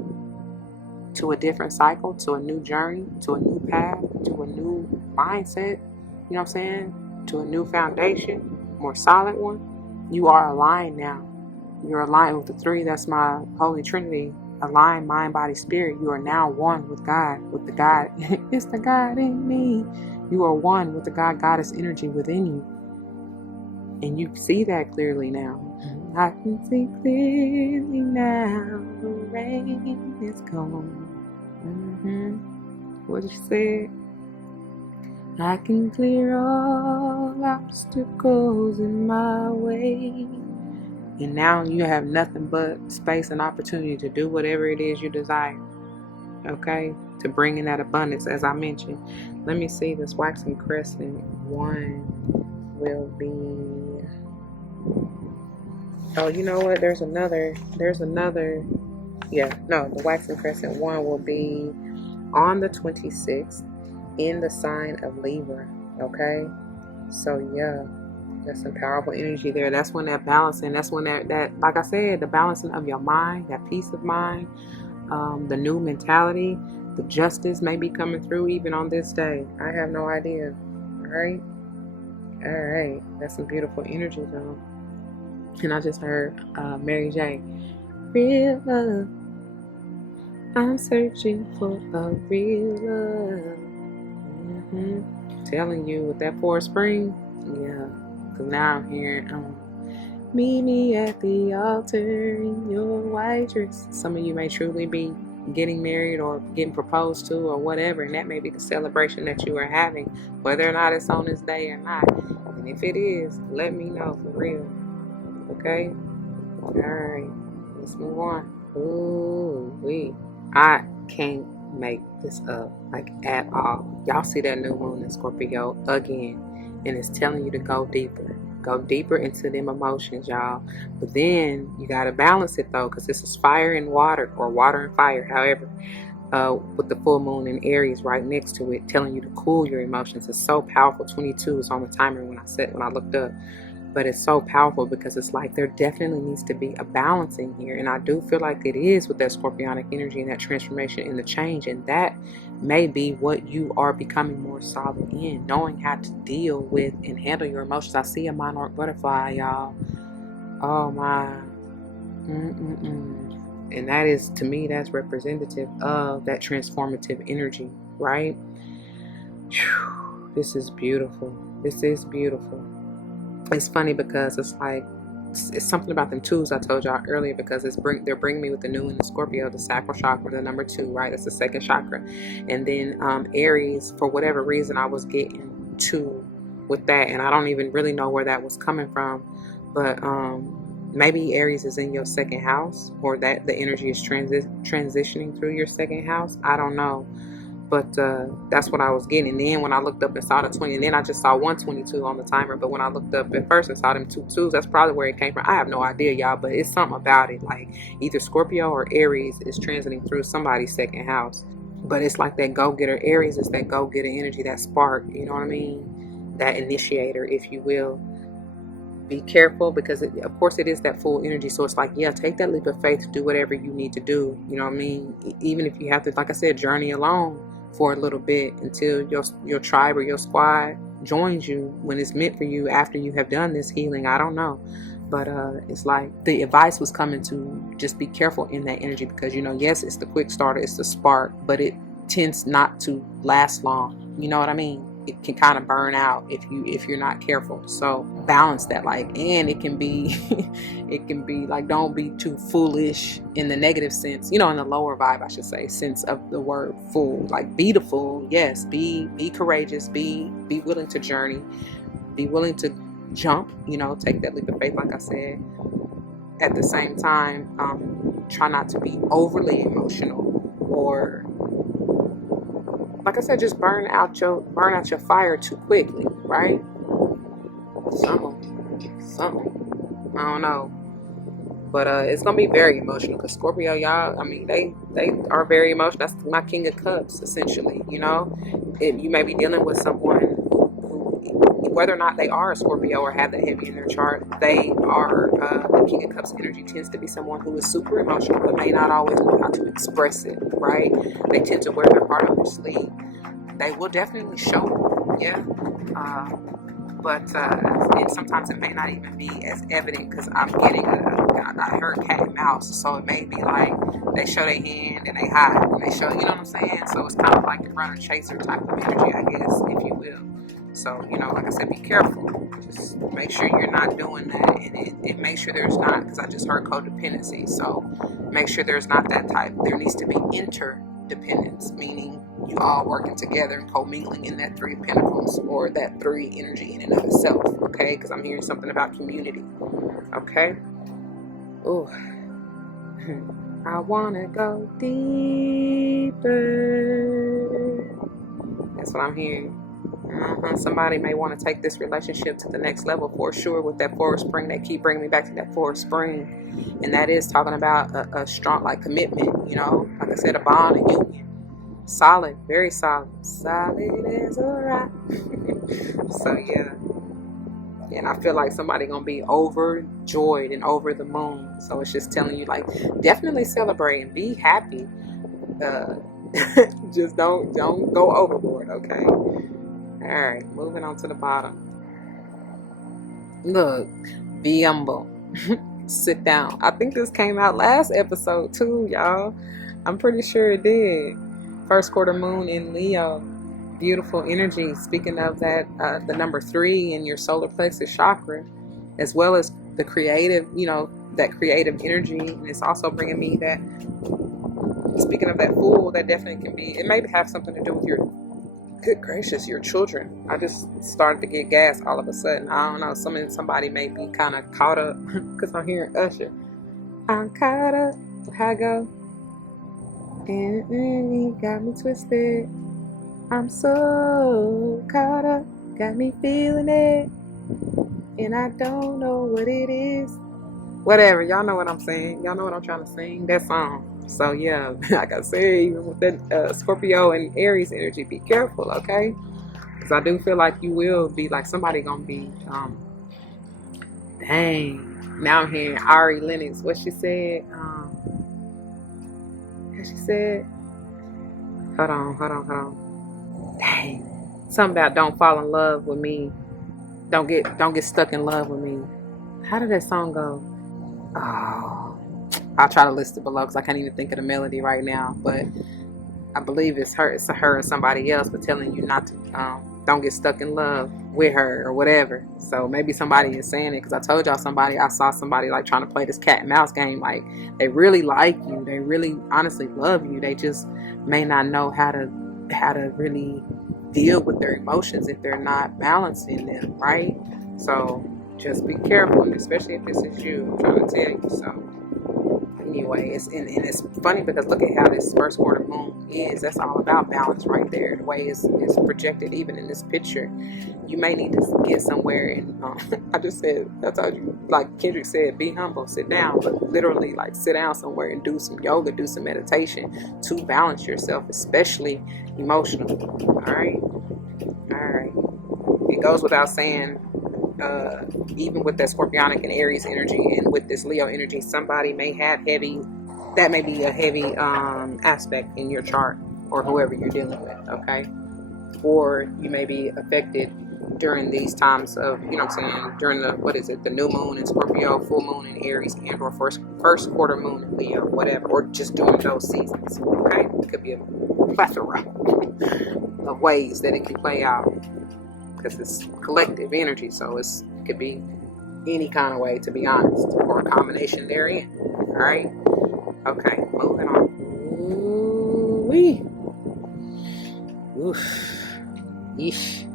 to a different cycle, to a new journey, to a new path, to a new mindset, you know what I'm saying, to a new foundation, more solid one. You are aligned now. You're aligned with the 3. That's my Holy Trinity. Aligned mind, body, spirit. You are now one with God, with the God. It's the God in me. You are one with the God Goddess energy within you. And you see that clearly now. I can see clearly now. The rain is gone. What did you say? I can clear all obstacles in my way. And now you have nothing but space and opportunity to do whatever it is you desire. Okay? To bring in that abundance, as I mentioned. Let me see, this waxing crescent 1 will be... Oh, you know what? There's another. Yeah, no, the waxing crescent 1 will be on the 26th in the sign of Libra. Okay? So, yeah, there's some powerful energy there. That's when that balancing, that's when that, like I said, the balancing of your mind, that peace of mind, the new mentality, the justice may be coming through even on this day. I have no idea. All right. That's some beautiful energy, though. And I just heard Mary J. Real love. I'm searching for a real love. Telling you with that forest spring. Yeah. Because now I'm hearing, meet me at the altar in your white dress. Some of you may truly be getting married or getting proposed to or whatever. And that may be the celebration that you are having. Whether or not it's on this day or not. And if it is, let me know for real. Okay? Alright, let's move on. Ooh, I can't make this up, like, at all. Y'all see that new moon in Scorpio again, and it's telling you to go deeper. Go deeper into them emotions, y'all. But then you gotta balance it though, because this is fire and water, or water and fire, however. With the full moon in Aries right next to it, telling you to cool your emotions. It's so powerful. 22 is on the timer when I looked up. But it's so powerful because it's like there definitely needs to be a balancing here. And I do feel like it is with that Scorpionic energy and that transformation and the change. And that may be what you are becoming more solid in. Knowing how to deal with and handle your emotions. I see a monarch butterfly, y'all. Oh my. And that is, to me, that's representative of that transformative energy, right? Whew. This is beautiful. This is beautiful. It's funny because it's like it's something about them twos I told y'all earlier, because they're bringing me with the new in the Scorpio, the sacral chakra, the number 2, right? That's the second chakra. And then Aries, for whatever reason, I was getting 2 with that, and I don't even really know where that was coming from, but maybe Aries is in your second house, or that the energy is transitioning through your second house. I don't know. But that's what I was getting. And then when I looked up and saw the 20, and then I just saw 122 on the timer. But when I looked up at first and saw them 2 twos, that's probably where it came from. I have no idea, y'all, but it's something about it. Like either Scorpio or Aries is transiting through somebody's second house. But it's like that go-getter. Aries is that go-getter energy, that spark, you know what I mean? That initiator, if you will. Be careful, because of course it is that full energy. So it's like, yeah, take that leap of faith to do whatever you need to do. You know what I mean? Even if you have to, like I said, journey alone for a little bit until your tribe or your squad joins you when it's meant for you after you have done this healing. I don't know. But it's like the advice was coming to just be careful in that energy, because, you know, yes, it's the quick starter, it's the spark, but it tends not to last long. You know what I mean? It can kind of burn out if you're not careful. So balance that, like, and it can be like, don't be too foolish in the negative sense, you know, in the lower vibe, I should say, sense of the word fool. Like, be the fool, yes, be courageous, be willing to journey, be willing to jump, you know, take that leap of faith, like I said. At the same time, try not to be overly emotional, or, like I said, just burn out your fire too quickly, right? Something. I don't know. But it's gonna be very emotional, because Scorpio, y'all, I mean, they are very emotional. That's my King of Cups, essentially. You know, you may be dealing with someone who, whether or not they are a Scorpio or have that heavy in their chart, they are the King of Cups energy tends to be someone who is super emotional, but may not always know how to express it. Right? They tend to wear their heart on their sleeve. They will definitely show it, yeah. But and sometimes it may not even be as evident, because I'm getting I heard cat and mouse, so it may be like they show their hand and they hide, and they show, you know what I'm saying? So it's kind of like the runner chaser type of energy, I guess, if you will. So, you know, like I said, be careful. Just make sure you're not doing that, and make sure there's not, because I just heard codependency. So make sure there's not that type. There needs to be interdependence, meaning you all working together and co-mingling in that 3 of Pentacles, or that 3 energy in and of itself, okay? Because I'm hearing something about community, okay? Ooh. I want to go deeper. That's what I'm hearing. Somebody may want to take this relationship to the next level, for sure, with that 4 of Spring. They keep bringing me back to that 4 of Spring. And that is talking about a strong, like, commitment, you know? Like I said, a bond, a union. Solid, very solid. Solid as a rock. So, yeah. And I feel like somebody gonna be overjoyed and over the moon. So it's just telling you, like, definitely celebrate and be happy. Just don't go overboard, okay? Alright, moving on to the bottom. Look, be humble. Sit down. I think this came out last episode too, y'all. I'm pretty sure it did. First quarter moon in Leo. Beautiful energy. Speaking of that, the number 3 in your solar plexus chakra, as well as the creative, you know, that creative energy. And it's also bringing me that, speaking of that Fool, that definitely can be, it may have something to do with your, good gracious, your children. I just started to get gas all of a sudden. I don't know, somebody may be kind of caught up, because I'm hearing Usher. I'm caught up. How I go? And you got me twisted. I'm so caught up, got me feeling it, and I don't know what it is. Whatever, y'all know what I'm saying. Y'all know what I'm trying to sing, that song. So yeah, like I said, even with that Scorpio and Aries energy, be careful, okay? Because I do feel like you will be like, somebody gonna be, dang. Now I'm hearing Ari Lennox, what she said, she said, hold on. Dang. Something about don't fall in love with me. Don't get stuck in love with me. How did that song go? Oh, I'll try to list it below, because I can't even think of the melody right now. But I believe it's her or somebody else, but telling you not to don't get stuck in love with her or whatever. So maybe somebody is saying it because I told y'all I saw somebody like trying to play this cat and mouse game. Like, they really like you, they really honestly love you, they just may not know how to really deal with their emotions if they're not balancing them, right? So just be careful, especially if this is you. I'm trying to tell you. So anyway, it's funny because look at how this first quarter moon is. That's all about balance right there. The way it's projected even in this picture. You may need to get somewhere and I told you, like Kendrick said, be humble, sit down, but literally like sit down somewhere and do some yoga, do some meditation to balance yourself, especially emotionally. All right. It goes without saying, even with that Scorpionic and Aries energy and with this Leo energy, somebody may have that may be a heavy aspect in your chart, or whoever you're dealing with, okay? Or you may be affected during these times of, you know what I'm saying, during the new moon in Scorpio, full moon in Aries, and or first quarter moon in Leo, whatever, or just during those seasons, okay? It could be a plethora of ways that it can play out, because it's collective energy, so it could be any kind of way, to be honest, or a combination therein. All right, okay, moving on. Ooh-wee. Oof. Yeesh.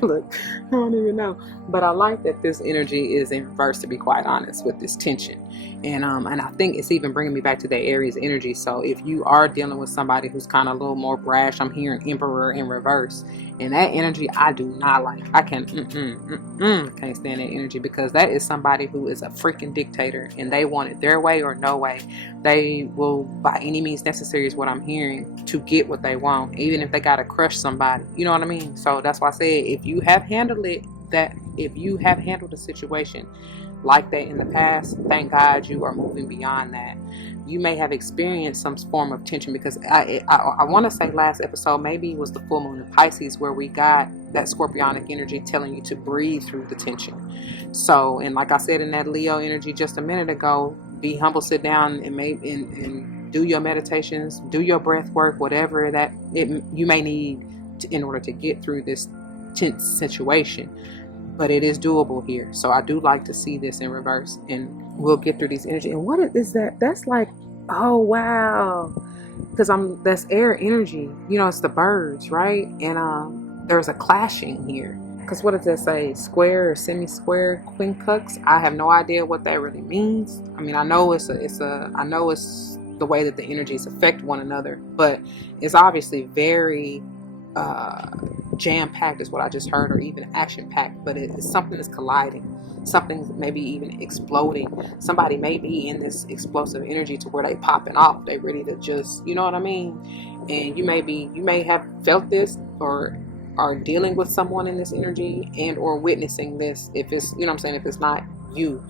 Look, I don't even know, but I like that this energy is in reverse, to be quite honest, with this tension, and I think it's even bringing me back to that Aries energy. So if you are dealing with somebody who's kind of a little more brash, I'm hearing Emperor in reverse, and that energy I do not like. I can't stand that energy, because that is somebody who is a freaking dictator, and they want it their way or no way. They will, by any means necessary, is what I'm hearing, to get what they want, even if they gotta crush somebody. You know what I mean? So that's why I said, if you have handled a situation like that in the past, thank God you are moving beyond that. You may have experienced some form of tension, because I want to say last episode, maybe it was the full moon in Pisces, where we got that Scorpionic energy telling you to breathe through the tension. So, and like I said in that Leo energy just a minute ago, be humble, sit down, and do your meditations, do your breath work, whatever that you may need in order to get through this tense situation. But it is doable here. So I do like to see this in reverse, and we'll get through these energy. And what is that? That's like, oh wow, because that's air energy. You know, it's the birds, right? And there's a clashing here. Because what does that say? Square or semi-square quincux? I have no idea what that really means. I mean, I know it's the way that the energies affect one another, but it's obviously very jam-packed is what I just heard, or even action-packed, but it's something that's colliding, something maybe even exploding. Somebody may be in this explosive energy to where they popping off, they ready to just, you know what I mean? And you may have felt this, or are dealing with someone in this energy, and or witnessing this. If it's, you know what I'm saying, if it's not you,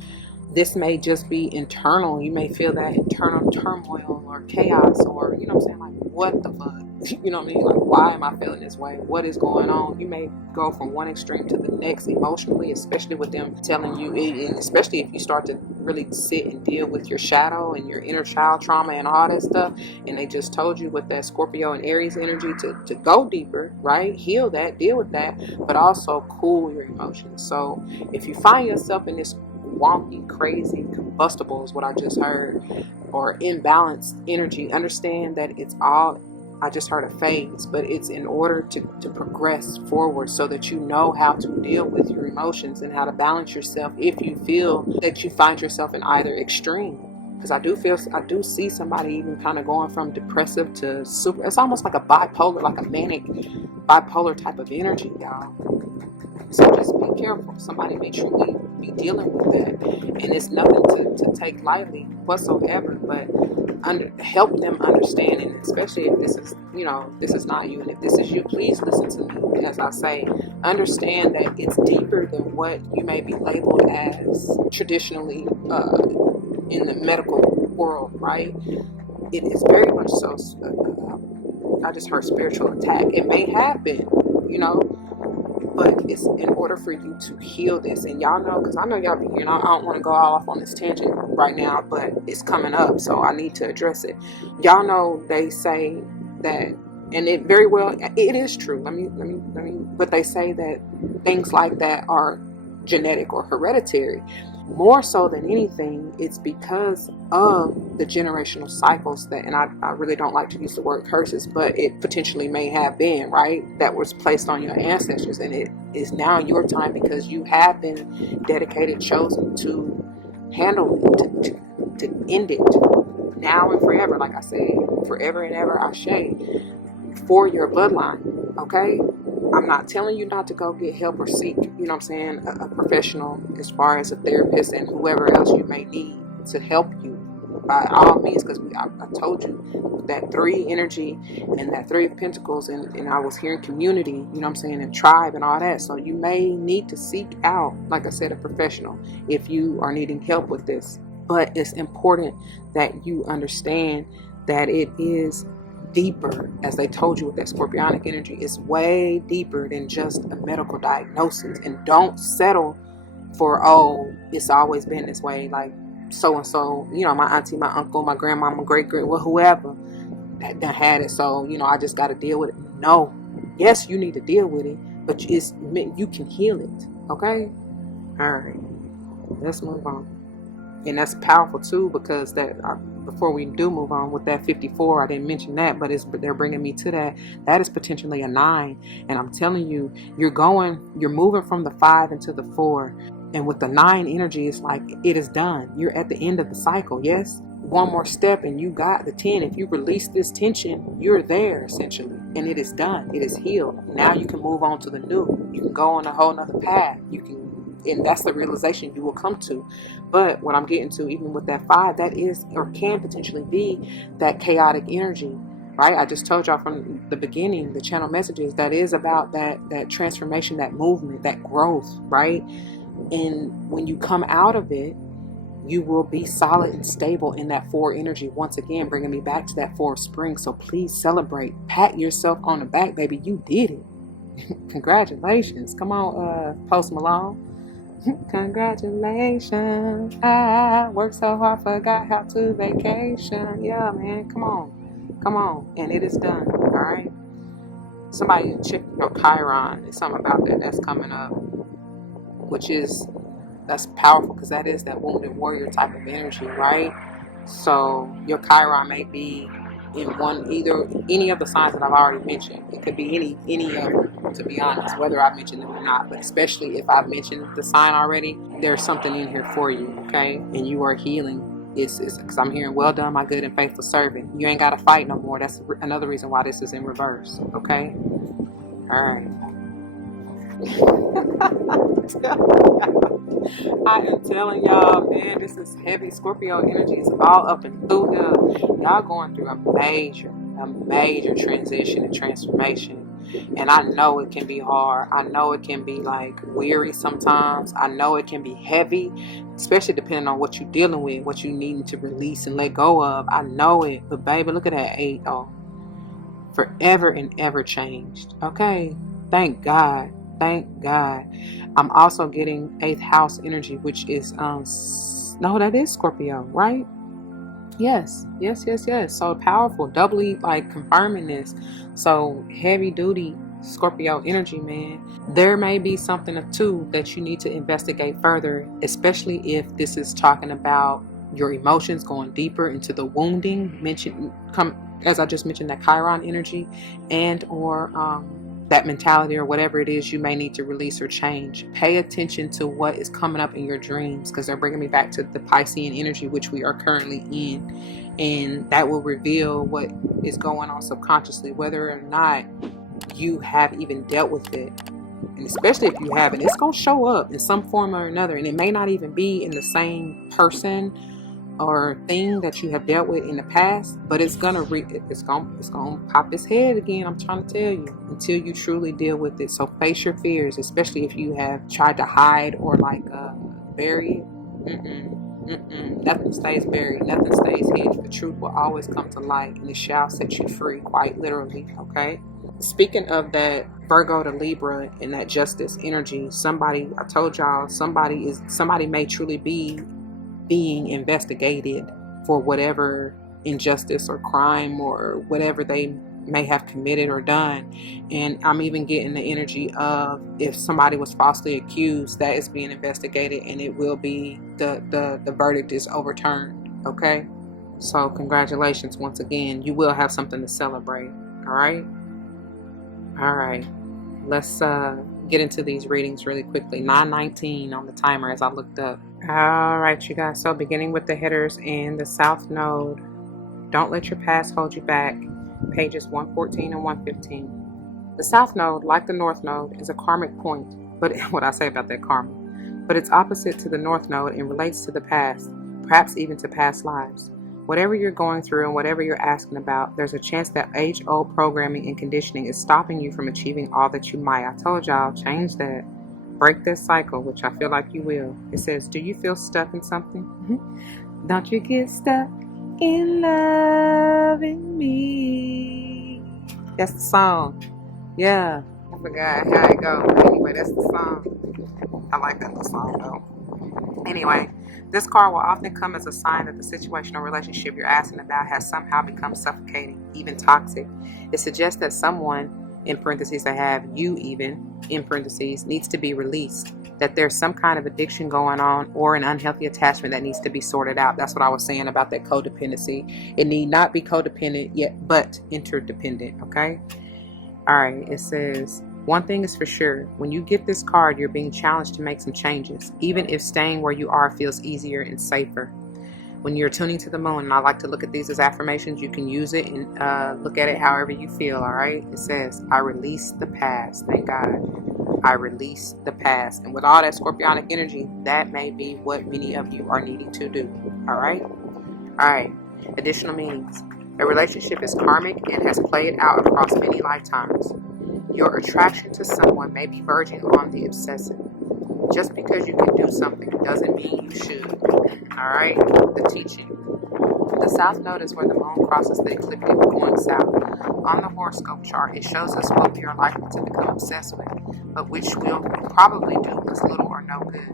this may just be internal. You may feel that internal turmoil or chaos, or, you know what I'm saying, like, what the fuck? You know what I mean? Like, why am I feeling this way? What is going on? You may go from one extreme to the next emotionally, especially with them telling you, and especially if you start to really sit and deal with your shadow and your inner child trauma and all that stuff, and they just told you with that Scorpio and Aries energy to go deeper, right? Heal that, deal with that, but also cool your emotions. So if you find yourself in this wonky, crazy, combustible is what I just heard, or imbalanced energy, understand that it's all, I just heard a phase, but it's in order to progress forward, so that you know how to deal with your emotions and how to balance yourself if you feel that you find yourself in either extreme. Because I do see somebody even kind of going from depressive to super, it's almost like a bipolar, like a manic bipolar type of energy, y'all. So just be careful. Somebody may truly be dealing with that, and it's nothing to take lightly whatsoever, but help them understand. And especially if this is, you know, this is not you, and if this is you, please listen to me as I say, understand that it's deeper than what you may be labeled as traditionally in the medical world, right? It is very much so, I just heard spiritual attack. It may have been, you know, but it's in order for you to heal this. And y'all know, because I know y'all be here, and I don't want to go all off on this tangent right now, but it's coming up, so I need to address it. Y'all know they say that And it very well, it is true. But they say that things like that are genetic or hereditary. More so than anything, it's because of the generational cycles that, and I really don't like to use the word curses, but it potentially may have been, right, that was placed on your ancestors, and it is now your time because you have been dedicated, chosen to handle it, to end it now and forever. Like I said, forever and ever, Ashe, for your bloodline. Okay, I'm not telling you not to go get help or seek, you know what I'm saying, a professional as far as a therapist and whoever else you may need to help you by all means, because I told you that 3 energy and that 3 of Pentacles, and I was hearing community, you know what I'm saying, and tribe and all that. So you may need to seek out, like I said, a professional if you are needing help with this. But it's important that you understand that it is deeper, as they told you with that scorpionic energy. It's way deeper than just a medical diagnosis. And don't settle for, oh, it's always been this way, like so and so, you know, my auntie, my uncle, my grandma, my great well, whoever that had it, so you know, I just got to deal with it. No, yes, you need to deal with it, but it's you can heal it. Okay, all right, let's move on. And that's powerful too, because that before we do move on with that 54, I didn't mention that, but they're bringing me to that is potentially a 9. And I'm telling you, you're moving from the 5 into the 4, and with the 9 energy, it's like it is done. You're at the end of the cycle. Yes, one more step and you got the 10. If you release this tension, you're there essentially, and it is done. It is healed. Now you can move on to the new. You can go on a whole nother path. And that's the realization you will come to. But what I'm getting to, even with that 5, that is or can potentially be that chaotic energy, right? I just told y'all from the beginning, the channel messages, that is about that transformation, that movement, that growth, right? And when you come out of it, you will be solid and stable in that 4 energy. Once again, bringing me back to that 4 of spring. So please celebrate. Pat yourself on the back, baby. You did it. Congratulations. Come on, Post Malone. Congratulations. I worked so hard, forgot how to vacation. Yeah, man. Come on. And it is done. All right. Somebody check your Chiron. There's something about that's coming up, that's powerful, because that is that wounded warrior type of energy, right? So your Chiron may be in any of the signs that I've already mentioned. It could be any of them, to be honest, whether I've mentioned them or not. But especially if I've mentioned the sign already, there's something in here for you, okay? And you are healing. It's because I'm hearing, well done, my good and faithful servant. You ain't got to fight no more. That's another reason why this is in reverse, okay? All right. I am telling y'all, man, this is heavy Scorpio energy. It's all up and through here. Y'all going through a major transition and transformation. And I know it can be hard. I know it can be like weary sometimes. I know it can be heavy, especially depending on what you're dealing with, what you need to release and let go of. I know it. But baby, look at that 8. Oh, forever and ever changed. Okay. Thank God. Thank God. I'm also getting 8th house energy, which is no, that is Scorpio, right? Yes. So powerful, doubly like confirming this. So heavy duty Scorpio energy, man. There may be something or two that you need to investigate further, especially if this is talking about your emotions going deeper into the wounding. As I just mentioned, that Chiron energy, and or that mentality or whatever it is you may need to release or change. Pay attention to what is coming up in your dreams, because they're bringing me back to the Piscean energy, which we are currently in, and that will reveal what is going on subconsciously, whether or not you have even dealt with it. And especially if you haven't, it's going to show up in some form or another, and it may not even be in the same person or thing that you have dealt with in the past, but it's gonna pop its head again. I'm trying to tell you, until you truly deal with it. So face your fears, especially if you have tried to hide or like bury it. Nothing stays buried, nothing stays hidden. The truth will always come to light, and it shall set you free, quite literally. Okay. Speaking of that Virgo to Libra and that justice energy, I told y'all, somebody may truly be being investigated for whatever injustice or crime or whatever they may have committed or done. And I'm even getting the energy of if somebody was falsely accused, that is being investigated, and it will be the verdict is overturned. Okay, so congratulations once again. You will have something to celebrate. All right, let's get into these readings really quickly. 9:19 on the timer as I looked up. All right, you guys, so beginning with the headers in the South Node. Don't let your past hold you back. Pages 114 and 115. The South Node, like the North Node, is a karmic point, but what I say about that karma, but it's opposite to the North Node and relates to the past, perhaps even to past lives. Whatever you're going through and whatever you're asking about, there's a chance that age-old programming and conditioning is stopping you from achieving all that you might. I told y'all, change that. Break this cycle, which I feel like you will. It says, do you feel stuck in something? Don't you get stuck in loving me. That's the song. Yeah, I forgot how it goes. Anyway, that's the song. I like that little song though. Anyway, this card will often come as a sign that the situation or relationship you're asking about has somehow become suffocating, even toxic. It suggests that someone, in parentheses I have you even, in parentheses, needs to be released, that there's some kind of addiction going on or an unhealthy attachment that needs to be sorted out. That's what I was saying about that codependency. It need not be codependent yet, but interdependent, okay? All right, it says, one thing is for sure, when you get this card, you're being challenged to make some changes, even if staying where you are feels easier and safer. When you're tuning to the moon, and I like to look at these as affirmations, you can use it and look at it however you feel, all right? It says, I release the past. Thank God. I release the past. And with all that scorpionic energy, that may be what many of you are needing to do, all right? All right, additional meanings. A relationship is karmic and has played out across many lifetimes. Your attraction to someone may be verging on the obsessive. Just because you can do something doesn't mean you should. Alright, the teaching. The South Node is where the moon crosses the ecliptic going south. On the horoscope chart, it shows us what we are likely to become obsessed with, but which will probably do us little or no good.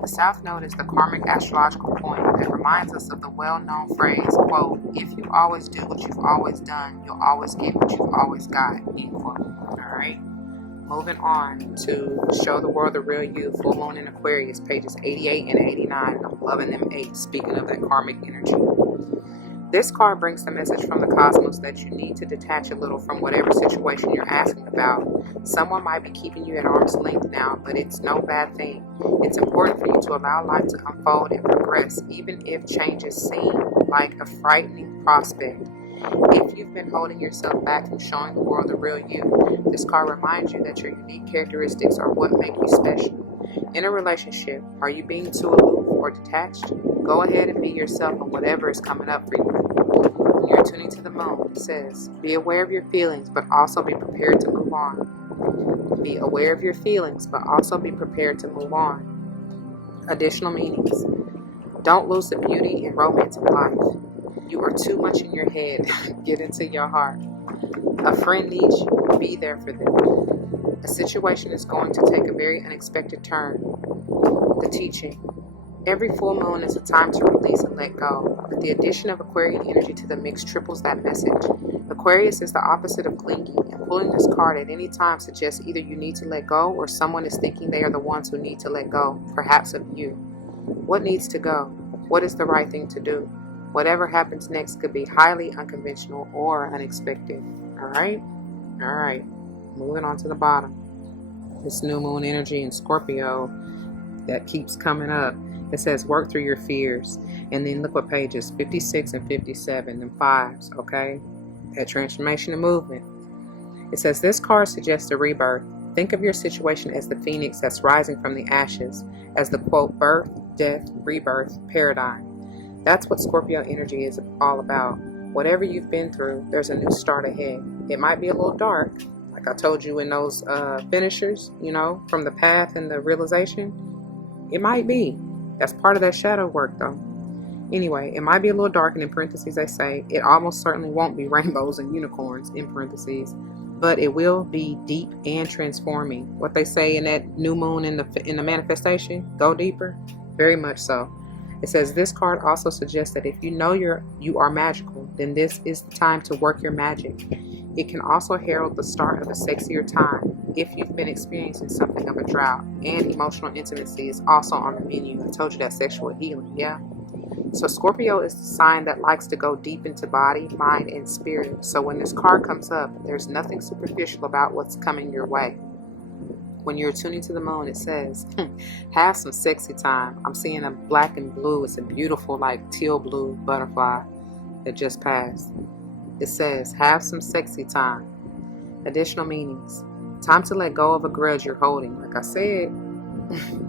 The South Node is the karmic astrological point that reminds us of the well-known phrase, quote, if you always do what you've always done, you'll always get what you've always got, end quote. Alright. Moving on to Show the World the Real You, Full Moon in Aquarius, pages 88 and 89. I'm loving them 8, speaking of that karmic energy. This card brings the message from the cosmos that you need to detach a little from whatever situation you're asking about. Someone might be keeping you at arm's length now, but it's no bad thing. It's important for you to allow life to unfold and progress, even if changes seem like a frightening prospect. If you've been holding yourself back from showing the world the real you, this card reminds you that your unique characteristics are what make you special. In a relationship, are you being too aloof or detached? Go ahead and be yourself on whatever is coming up for you. When you're tuning to the moon, it says, be aware of your feelings, but also be prepared to move on. Be aware of your feelings, but also be prepared to move on. Additional meanings. Don't lose the beauty and romance of life. You are too much in your head. Get into your heart. A friend needs you. Be there for them. A situation is going to take a very unexpected turn. The teaching. Every full moon is a time to release and let go, but the addition of Aquarian energy to the mix triples that message. Aquarius is the opposite of clinging, and pulling this card at any time suggests either you need to let go or someone is thinking they are the ones who need to let go, perhaps of you. What needs to go? What is the right thing to do? Whatever happens next could be highly unconventional or unexpected. Alright? Alright. Moving on to the bottom. This new moon energy in Scorpio that keeps coming up. It says work through your fears. And then look what pages 56 and 57, them 5s, okay? That transformation and movement. It says this card suggests a rebirth. Think of your situation as the phoenix that's rising from the ashes, as the quote, birth, death, rebirth paradigm. That's what Scorpio energy is all about. Whatever you've been through, there's a new start ahead. It might be a little dark, like I told you in those finishers, you know, from the path and the realization. It might be. That's part of that shadow work, though. Anyway, it might be a little dark, and in parentheses they say, it almost certainly won't be rainbows and unicorns, in parentheses, but it will be deep and transforming. What they say in that new moon in the manifestation, go deeper, very much so. It says this card also suggests that if you know you are magical, then this is the time to work your magic. It can also herald the start of a sexier time if you've been experiencing something of a drought, and emotional intimacy is also on the menu. I told you that sexual healing, yeah? So Scorpio is the sign that likes to go deep into body, mind, and spirit. So when this card comes up, there's nothing superficial about what's coming your way. When you're tuning to the moon, it says, have some sexy time. I'm seeing a black and blue. It's a beautiful, like teal blue butterfly that just passed. It says, have some sexy time. Additional meanings. Time to let go of a grudge you're holding. Like I said,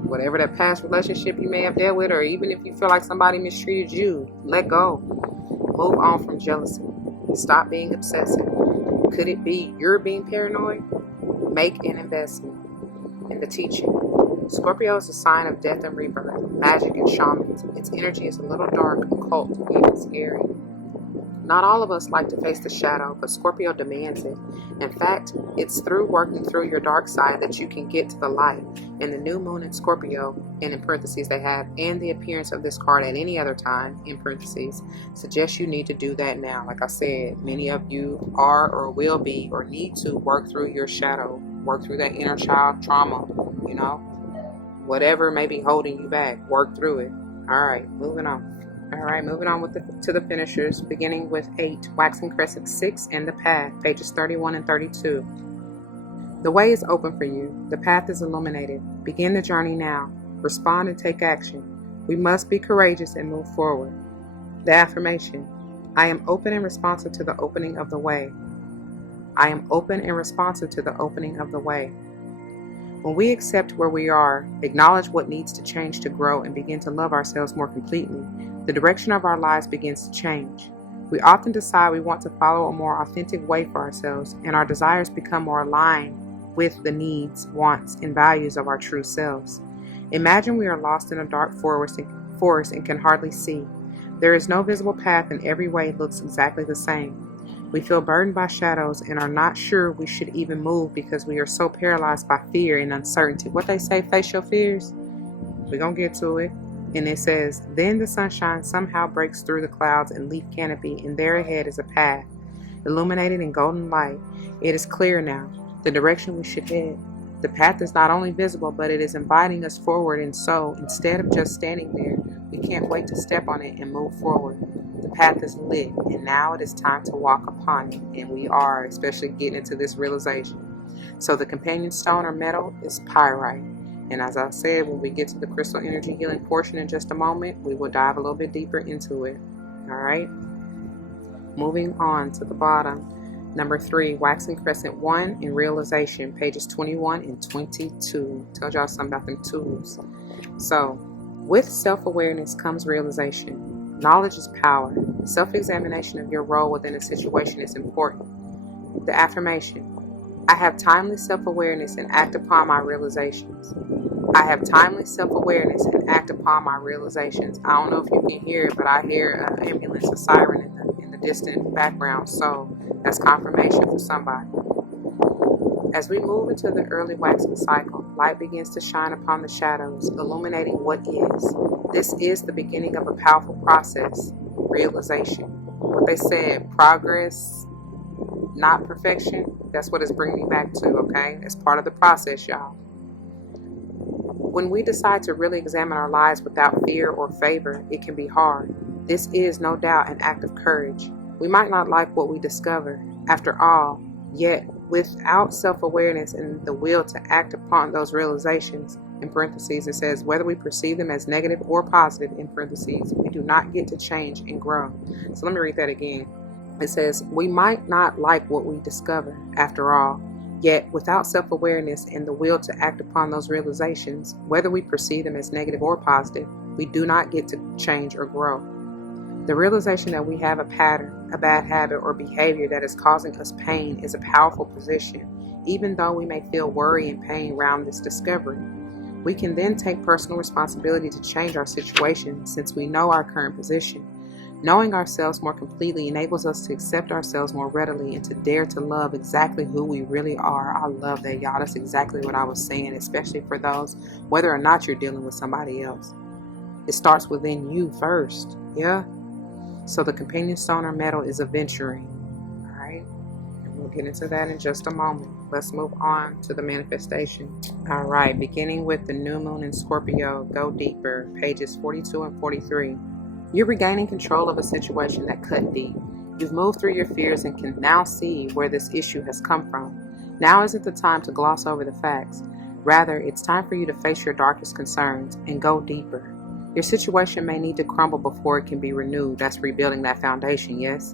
whatever that past relationship you may have dealt with, or even if you feel like somebody mistreated you, let go. Move on from jealousy. Stop being obsessive. Could it be you're being paranoid? Make an investment in the teaching. Scorpio is a sign of death and rebirth, magic and shamans. Its energy is a little dark, occult, even scary. Not all of us like to face the shadow, but Scorpio demands it. In fact, it's through working through your dark side that you can get to the light. And the new moon in Scorpio, and in parentheses they have, and the appearance of this card at any other time, in parentheses, suggests you need to do that now. Like I said, many of you are or will be or need to work through your shadow, work through that inner child trauma, you know, whatever may be holding you back, work through it. All right, moving on. All right, moving on to the finishers, beginning with 8, Waxing Crescent 6, and the Path, pages 31 and 32. The way is open for you. The path is illuminated. Begin the journey now. Respond and take action. We must be courageous and move forward. The affirmation: I am open and responsive to the opening of the way. I am open and responsive to the opening of the way. When we accept where we are, acknowledge what needs to change to grow, and begin to love ourselves more completely, the direction of our lives begins to change. We often decide we want to follow a more authentic way for ourselves, and our desires become more aligned with the needs, wants, and values of our true selves. Imagine we are lost in a dark forest and can hardly see. There is no visible path, and every way looks exactly the same. We feel burdened by shadows and are not sure we should even move because we are so paralyzed by fear and uncertainty. What they say, face your fears. We're going to get to it. And it says, then the sunshine somehow breaks through the clouds and leaf canopy, and there ahead is a path, illuminated in golden light. It is clear now, the direction we should head. The path is not only visible, but it is inviting us forward, and so, instead of just standing there, we can't wait to step on it and move forward. The path is lit, and now it is time to walk upon it, and we are, especially getting into this realization. So the companion stone or metal is pyrite. And as I said, when we get to the crystal energy healing portion in just a moment, we will dive a little bit deeper into it. All right. Moving on to the bottom. Number 3, Waxing Crescent 1 in Realization, pages 21 and 22. Told y'all something about them tools. So, with self-awareness comes realization. Knowledge is power. Self-examination of your role within a situation is important. The affirmation: I have timely self-awareness and act upon my realizations. I have timely self-awareness and act upon my realizations. I don't know if you can hear it, but I hear an ambulance, a siren in the distant background. So that's confirmation for somebody. As we move into the early waxing cycle, light begins to shine upon the shadows, illuminating what is. This is the beginning of a powerful process, realization. What they said, progress, not perfection. That's what it's bringing me back to, okay? It's part of the process, y'all. When we decide to really examine our lives without fear or favor, it can be hard. This is no doubt an act of courage. We might not like what we discover. After all, yet without self-awareness and the will to act upon those realizations, in parentheses it says, whether we perceive them as negative or positive, in parentheses, we do not get to change and grow. So let me read that again. It says, we might not like what we discover, after all, yet without self-awareness and the will to act upon those realizations, whether we perceive them as negative or positive, we do not get to change or grow. The realization that we have a pattern, a bad habit, or behavior that is causing us pain is a powerful position, even though we may feel worry and pain around this discovery. We can then take personal responsibility to change our situation since we know our current position. Knowing ourselves more completely enables us to accept ourselves more readily and to dare to love exactly who we really are. I love that, y'all. That's exactly what I was saying, especially for those, whether or not you're dealing with somebody else. It starts within you first, yeah? So the companion stone or metal is aventuring, all right? And we'll get into that in just a moment. Let's move on to the manifestation. All right, beginning with the new moon in Scorpio, go deeper, pages 42 and 43. You're regaining control of a situation that cut deep. You've moved through your fears and can now see where this issue has come from. Now isn't the time to gloss over the facts. Rather, it's time for you to face your darkest concerns and go deeper. Your situation may need to crumble before it can be renewed. That's rebuilding that foundation, yes?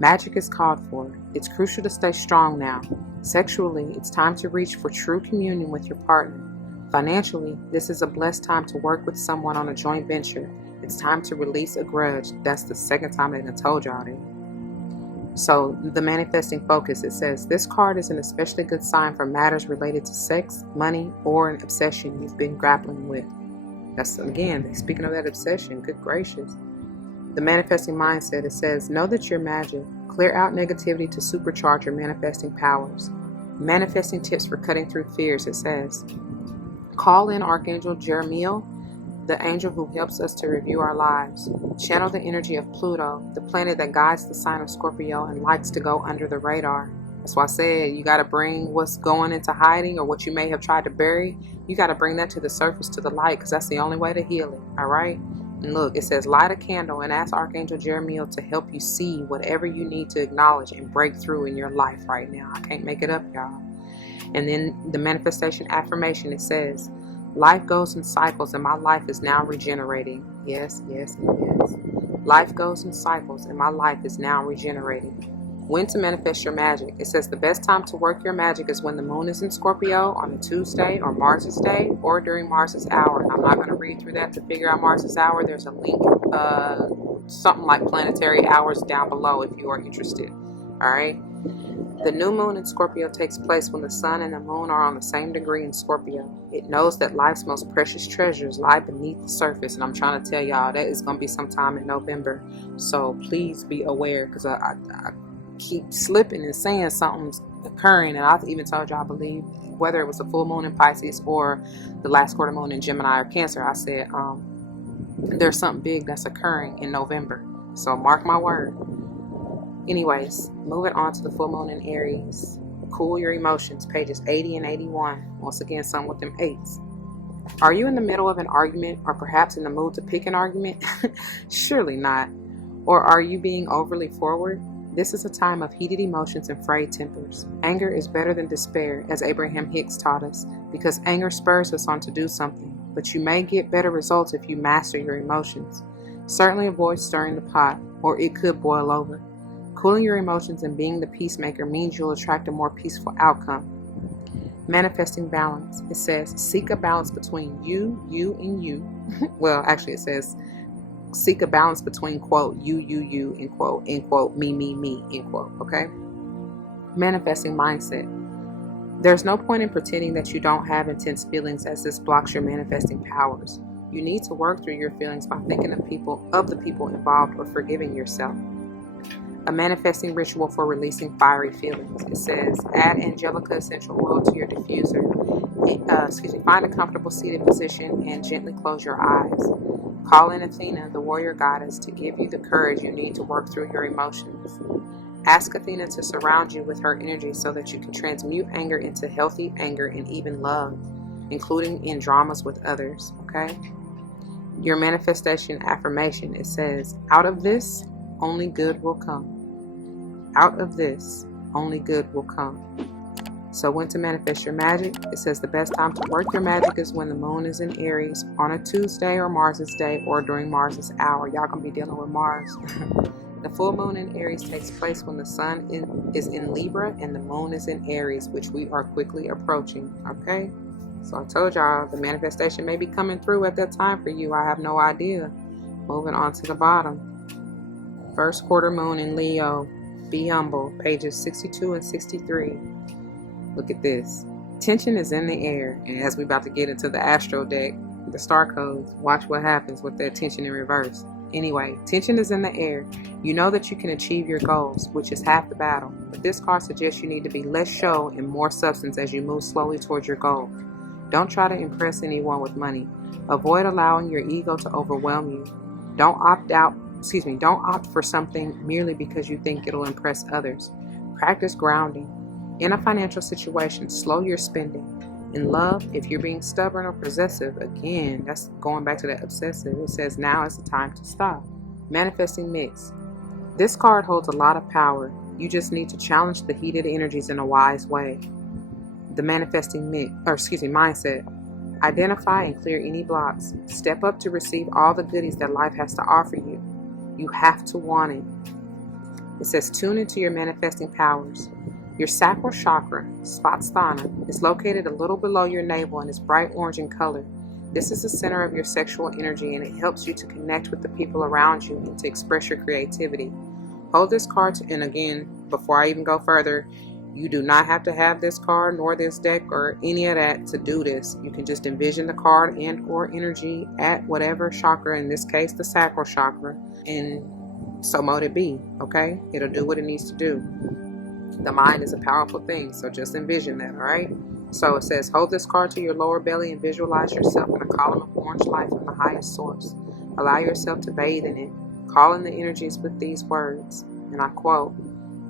Magic is called for. It's crucial to stay strong now. Sexually, it's time to reach for true communion with your partner. Financially, this is a blessed time to work with someone on a joint venture. It's time to release a grudge. That's the second time they done told y'all that. So the manifesting focus, it says, this card is an especially good sign for matters related to sex, money, or an obsession you've been grappling with. That's, again, speaking of that obsession, good gracious. The manifesting mindset, it says, know that you're magic. Clear out negativity to supercharge your manifesting powers. Manifesting tips for cutting through fears, it says, call in Archangel Jeremiel, the angel who helps us to review our lives. Channel the energy of Pluto, the planet that guides the sign of Scorpio and likes to go under the radar. That's why I said you got to bring what's going into hiding or what you may have tried to bury. You got to bring that to the surface, to the light, because that's the only way to heal it. All right? And look, it says light a candle and ask Archangel Jeremiel to help you see whatever you need to acknowledge and break through in your life right now. I can't make it up, y'all. And then the manifestation affirmation, it says, life goes in cycles and my life is now regenerating. Yes, yes, and yes. Life goes in cycles and my life is now regenerating. When to manifest your magic. It says the best time to work your magic is when the moon is in Scorpio on a Tuesday or Mars's day or during Mars's hour. And I'm not going to read through that to figure out Mars's hour. There's a link, something like planetary hours down below if you are interested. All right. The new moon in Scorpio takes place when the sun and the moon are on the same degree in Scorpio. It knows that life's most precious treasures lie beneath the surface. And I'm trying to tell y'all that is going to be sometime in November. So please be aware, because I keep slipping and saying something's occurring. And I've even told y'all, I believe, whether it was a full moon in Pisces or the last quarter moon in Gemini or Cancer, I said there's something big that's occurring in November. So mark my word. Anyways, moving on to the full moon in Aries. Cool your emotions, pages 80 and 81. Once again, some with them 8s. Are you in the middle of an argument or perhaps in the mood to pick an argument? Surely not. Or are you being overly forward? This is a time of heated emotions and frayed tempers. Anger is better than despair, as Abraham Hicks taught us, because anger spurs us on to do something. But you may get better results if you master your emotions. Certainly avoid stirring the pot, or it could boil over. Cooling your emotions and being the peacemaker means you'll attract a more peaceful outcome. Manifesting balance. It says, seek a balance between you, and you. Well, actually it says, seek a balance between, quote, you, end quote, me, end quote, okay? Manifesting mindset. There's no point in pretending that you don't have intense feelings, as this blocks your manifesting powers. You need to work through your feelings by thinking of the people involved or forgiving yourself. A manifesting ritual for releasing fiery feelings. It says, add Angelica essential oil to your diffuser. Find a comfortable seated position and gently close your eyes. Call in Athena, the warrior goddess, to give you the courage you need to work through your emotions. Ask Athena to surround you with her energy so that you can transmute anger into healthy anger and even love, including in dramas with others, okay? Your manifestation affirmation, it says, out of this, only good will come. Out of this, only good will come. So when to manifest your magic, it says the best time to work your magic is when the moon is in Aries on a Tuesday or Mars's day or during Mars's hour. Y'all gonna be dealing with Mars. The full moon in Aries takes place when the sun is in Libra and the moon is in Aries, which we are quickly approaching, okay? So I told y'all the manifestation may be coming through at that time for you. I have no idea. Moving on to the bottom. First quarter moon in Leo. Be humble, pages 62 and 63. Look at this. Tension is in the air. And as we're about to get into the Astro deck, the Starcodes, watch what happens with that tension in reverse. Anyway, tension is in the air. You know that you can achieve your goals, which is half the battle. But this card suggests you need to be less show and more substance as you move slowly towards your goal. Don't try to impress anyone with money. Avoid allowing your ego to overwhelm you. Don't opt for something merely because you think it'll impress others. Practice grounding. In a financial situation, slow your spending. In love, if you're being stubborn or possessive, again, that's going back to that obsessive, it says now is the time to stop. Manifesting mix. This card holds a lot of power. You just need to challenge the heated energies in a wise way. The manifesting mindset. Identify and clear any blocks. Step up to receive all the goodies that life has to offer you. You have to want it. It says tune into your manifesting powers. Your sacral chakra, Svatsthana, is located a little below your navel and is bright orange in color. This is the center of your sexual energy, and it helps you to connect with the people around you and to express your creativity. Hold this card, and again, before I even go further, you do not have to have this card nor this deck or any of that to do this. You can just envision the card and or energy at whatever chakra, in this case the sacral chakra, and so mote it be, okay? It'll do what it needs to do. The mind is a powerful thing, so just envision that, all right? So it says, hold this card to your lower belly and visualize yourself in a column of orange light from the highest source. Allow yourself to bathe in it. Call in the energies with these words, and I quote,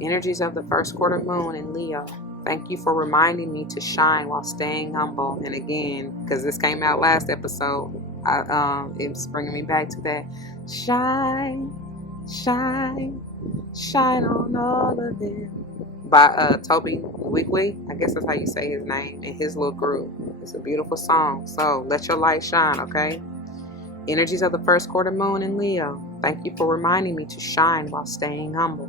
energies of the first quarter moon in Leo, thank you for reminding me to shine while staying humble. And again, because this came out last episode, it's bringing me back to that. Shine, shine, shine on all of them. By Toby Wigwig, I guess that's how you say his name, and his little group. It's a beautiful song. So let your light shine, okay? Energies of the first quarter moon in Leo, thank you for reminding me to shine while staying humble.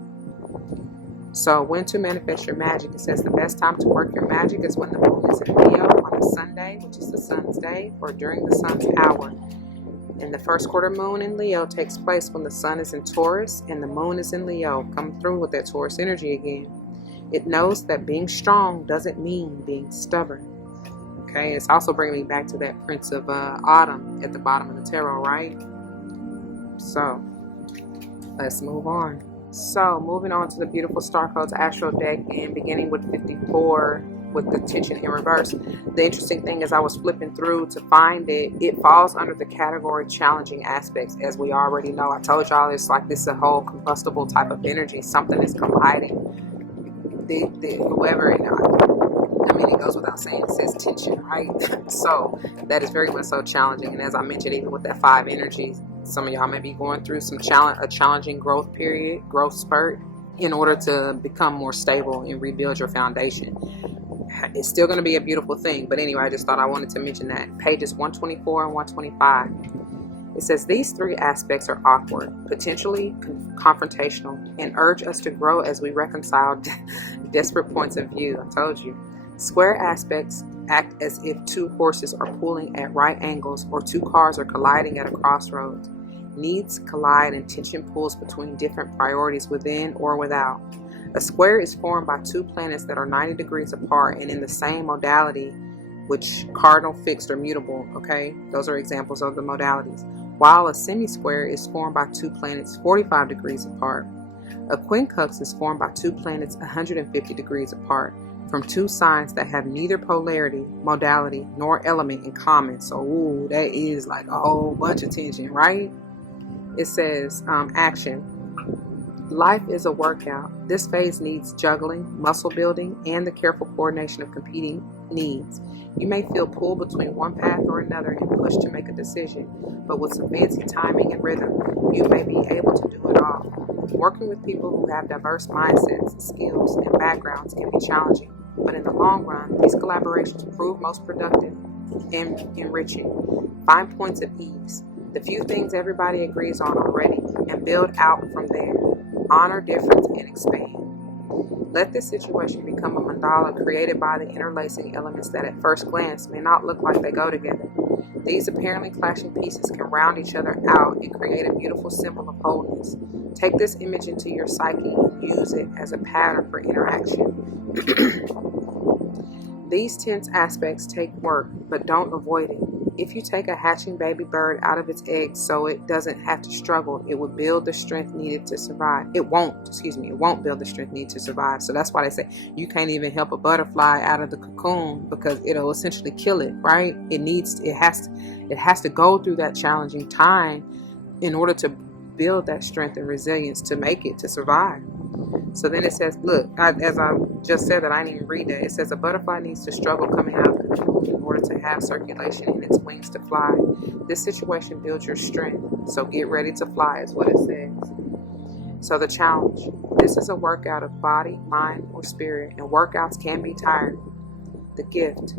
So when to manifest your magic, it says the best time to work your magic is when the moon is in Leo on a Sunday, which is the sun's day, or during the sun's hour. And the first quarter moon in Leo takes place when the sun is in Taurus and the moon is in Leo. Come through with that Taurus energy again. It knows that being strong doesn't mean being stubborn. Okay, it's also bringing me back to that Prince of Autumn at the bottom of the tarot, right? So, let's move on. So, moving on to the beautiful Starcodes Astro deck, and beginning with 54 with the tension in reverse. The interesting thing is I was flipping through to find it. It falls under the category challenging aspects, as we already know. I told y'all it's like this is a whole combustible type of energy. Something is colliding. Whoever, I mean, it goes without saying, it says tension, right? So that is very much so challenging. And as I mentioned, even with that 5 energies, some of y'all may be going through a challenging growth period, growth spurt, in order to become more stable and rebuild your foundation. It's still going to be a beautiful thing. But anyway, I just thought I wanted to mention that. Pages 124 and 125. It says these 3 aspects are awkward, potentially confrontational, and urge us to grow as we reconcile desperate points of view. I told you. Square aspects act as if 2 horses are pulling at right angles or 2 cars are colliding at a crossroads. Needs collide and tension pulls between different priorities within or without. A square is formed by 2 planets that are 90 degrees apart and in the same modality, which cardinal, fixed, or mutable. Okay, those are examples of the modalities. While a semi-square is formed by 2 planets 45 degrees apart. A quincunx is formed by 2 planets 150 degrees apart from 2 signs that have neither polarity, modality, nor element in common. So, that is like a whole bunch of tension, right? It says, action. Life is a workout. This phase needs juggling, muscle building, and the careful coordination of competing needs. You may feel pulled between one path or another and pushed to make a decision, but with some fancy timing and rhythm, you may be able to do it all. Working with people who have diverse mindsets, skills, and backgrounds can be challenging, but in the long run, these collaborations prove most productive and enriching. Find points of ease, the few things everybody agrees on already, and build out from there. Honor difference and expand. Let this situation become a mandala created by the interlacing elements that at first glance may not look like they go together. These apparently clashing pieces can round each other out and create a beautiful symbol of wholeness. Take this image into your psyche and use it as a pattern for interaction. These tense aspects take work, but don't avoid it. If you take a hatching baby bird out of its egg so it doesn't have to struggle, it will build the strength needed to survive. It won't build the strength needed to survive. So that's why they say you can't even help a butterfly out of the cocoon, because it'll essentially kill it, right? It has to go through that challenging time in order to build that strength and resilience to make it, to survive. So then it says, look, as I just said that, I didn't even read that. It says a butterfly needs to struggle coming out of the cocoon in order to have circulation in its wings to fly. This situation builds your strength. So get ready to fly is what it says. So the challenge. This is a workout of body, mind, or spirit, and workouts can be tiring. The gift.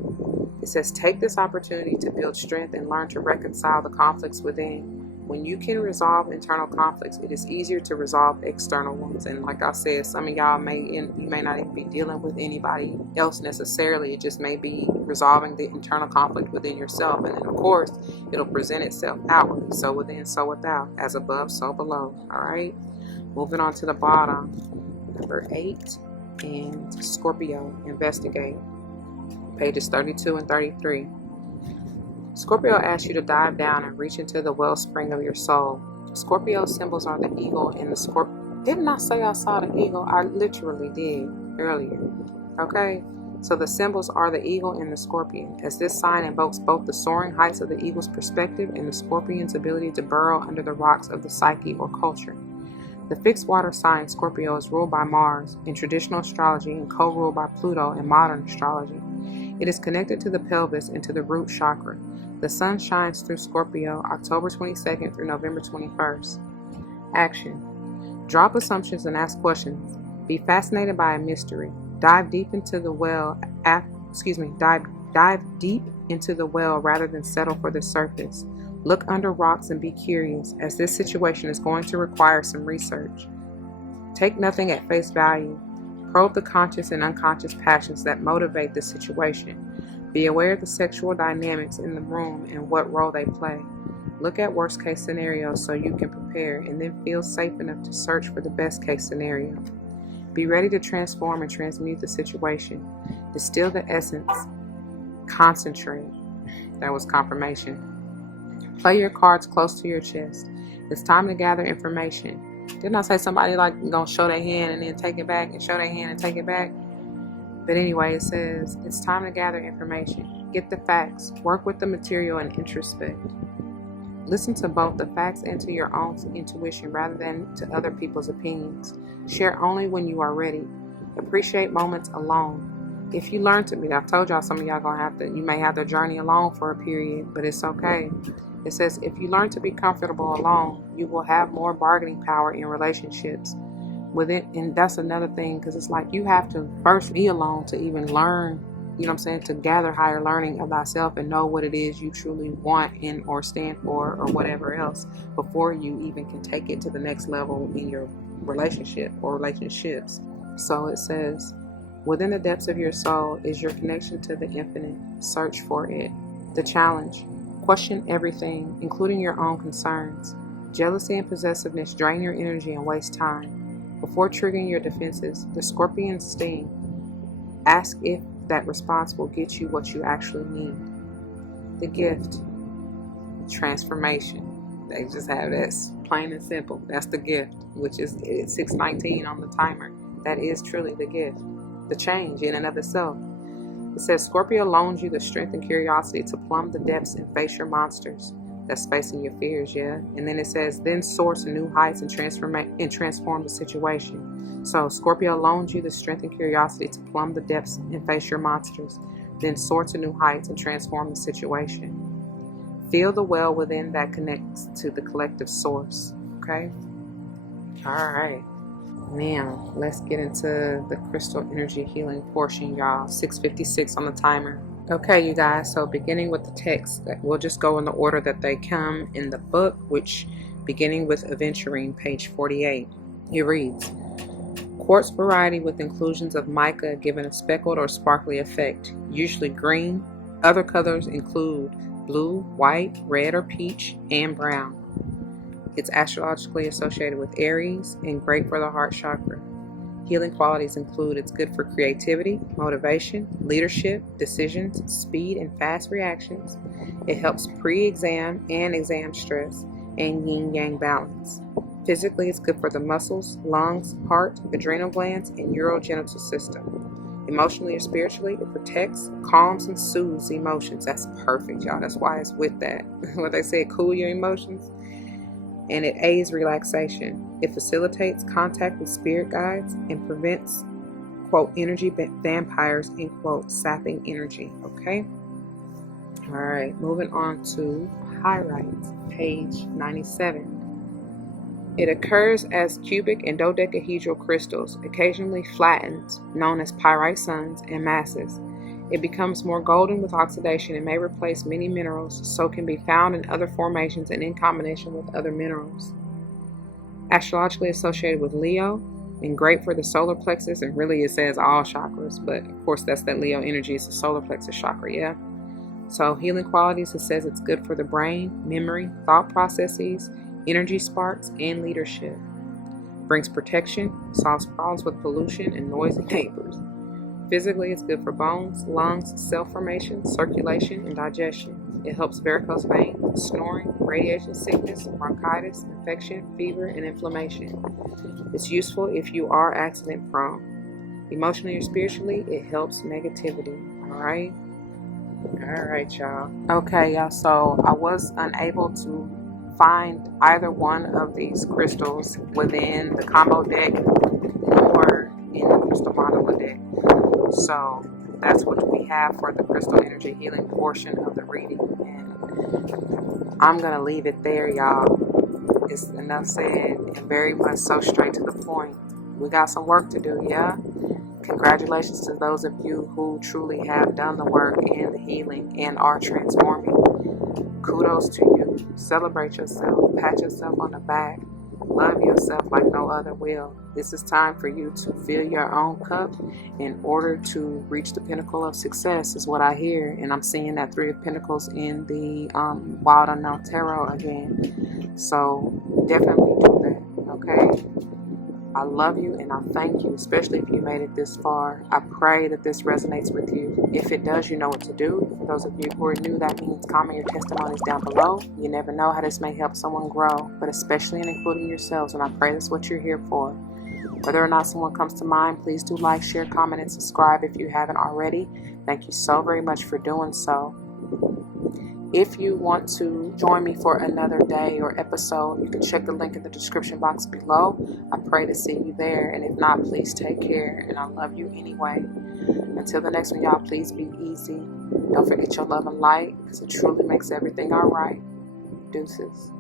It says take this opportunity to build strength and learn to reconcile the conflicts within. When you can resolve internal conflicts, it is easier to resolve external ones. And like I said, some of y'all you may not even be dealing with anybody else necessarily. It just may be resolving the internal conflict within yourself. And then of course, it'll present itself outwardly. So within, so without. As above, so below. All right. Moving on to the bottom. Number 8 and Scorpio. Investigate. Pages 32 and 33. Scorpio asks you to dive down and reach into the wellspring of your soul. Scorpio symbols are the eagle and the scorpion. Didn't I say I saw the eagle? I literally did earlier. Okay? So the symbols are the eagle and the scorpion, as this sign invokes both the soaring heights of the eagle's perspective and the scorpion's ability to burrow under the rocks of the psyche or culture. The fixed water sign Scorpio is ruled by Mars in traditional astrology and co-ruled by Pluto in modern astrology. It is connected to the pelvis and to the root chakra. The sun shines through Scorpio October 22nd through November 21st. Action. Drop assumptions and ask questions. Be fascinated by a mystery. Dive deep into the well. Dive deep into the well rather than settle for the surface. Look under rocks and be curious, as this situation is going to require some research. Take nothing at face value. Probe the conscious and unconscious passions that motivate the situation. Be aware of the sexual dynamics in the room and what role they play. Look at worst case scenarios so you can prepare, and then feel safe enough to search for the best case scenario. Be ready to transform and transmute the situation. Distill the essence. Concentrate. That was confirmation. Play your cards close to your chest. It's time to gather information. Didn't I say somebody gonna show their hand and then take it back and show their hand and take it back? But anyway, it says it's time to gather information. Get the facts. Work with the material and introspect. Listen to both the facts and to your own intuition rather than to other people's opinions. Share only when you are ready. Appreciate moments alone. If you learn to be, I've told y'all some of y'all you may have to journey alone for a period, but it's okay. It says if you learn to be comfortable alone, you will have more bargaining power in relationships. And that's another thing, because it's like you have to first be alone to even learn, you know what I'm saying, to gather higher learning of thyself and know what it is you truly want and or stand for or whatever else before you even can take it to the next level in your relationship or relationships. So it says, within the depths of your soul is your connection to the infinite. Search for it. The challenge. Question everything, including your own concerns. Jealousy and possessiveness drain your energy and waste time. Before triggering your defenses, the scorpion's sting. Ask if that response will get you what you actually need. The gift. Transformation. They just have that plain and simple. That's the gift, which is 6:19 on the timer. That is truly the gift. The change in and of itself. It says Scorpio loans you the strength and curiosity to plumb the depths and face your monsters. That's facing your fears, yeah. And then it says, then soar to new heights and transform the situation. So Scorpio loans you the strength and curiosity to plumb the depths and face your monsters. Then soar to new heights and transform the situation. Feel the well within that connects to the collective source. Okay? All right. Now, let's get into the crystal energy healing portion, y'all. 6:56 on the timer. Okay, you guys, so beginning with the text, we'll just go in the order that they come in the book, which beginning with Aventurine, page 48. It reads, quartz variety with inclusions of mica giving a speckled or sparkly effect, usually green. Other colors include blue, white, red or peach, and brown. It's astrologically associated with Aries and great for the heart chakra. Healing qualities include it's good for creativity, motivation, leadership, decisions, speed, and fast reactions. It helps pre-exam and exam stress and yin-yang balance. Physically, it's good for the muscles, lungs, heart, adrenal glands, and urogenital system. Emotionally or spiritually, it protects, calms, and soothes emotions. That's perfect, y'all. That's why it's with that. What they say, cool your emotions. and it aids relaxation. It facilitates contact with spirit guides and prevents, quote, energy vampires, end quote, sapping energy. Okay. All right. Moving on to pyrite, page 97. It occurs as cubic and dodecahedral crystals, occasionally flattened, known as pyrite suns and masses. It becomes more golden with oxidation and may replace many minerals, so can be found in other formations and in combination with other minerals. Astrologically associated with Leo and great for the solar plexus, and really it says all chakras, but of course that's that Leo energy, it's the solar plexus chakra, yeah? So healing qualities, it says it's good for the brain, memory, thought processes, energy sparks, and leadership. Brings protection, solves problems with pollution and noisy neighbors. Physically, it's good for bones, lungs, cell formation, circulation, and digestion. It helps varicose veins, snoring, radiation sickness, bronchitis, infection, fever, and inflammation. It's useful if you are accident prone. Emotionally or spiritually, it helps negativity. Alright? Alright, y'all. Okay, y'all, so I was unable to find either one of these crystals within the combo deck or in the crystal mandala deck. So that's what we have for the crystal energy healing portion of the reading, and I'm gonna leave it there, y'all. It's enough said, and very much so straight to the point. We got some work to do, yeah? Congratulations to those of you who truly have done the work and the healing and are transforming. Kudos to you. Celebrate yourself. Pat yourself on the back. Love yourself like no other will. This is time for you to fill your own cup in order to reach the pinnacle of success, is what I hear. And I'm seeing that Three of Pentacles in the Wild Unknown Tarot again. So definitely do that, okay? I love you and I thank you, especially if you made it this far. I pray that this resonates with you. If it does, you know what to do. For those of you who are new, that means comment your testimonies down below. You never know how this may help someone grow, but especially and including yourselves, and I pray that's what you're here for. Whether or not someone comes to mind, please do like, share, comment, and subscribe if you haven't already. Thank you so very much for doing so. If you want to join me for another day or episode, you can check the link in the description box below. I pray to see you there, and if not, please take care, and I love you anyway. Until the next one, y'all, please be easy. Don't forget your love and light, because it truly makes everything all right. Deuces.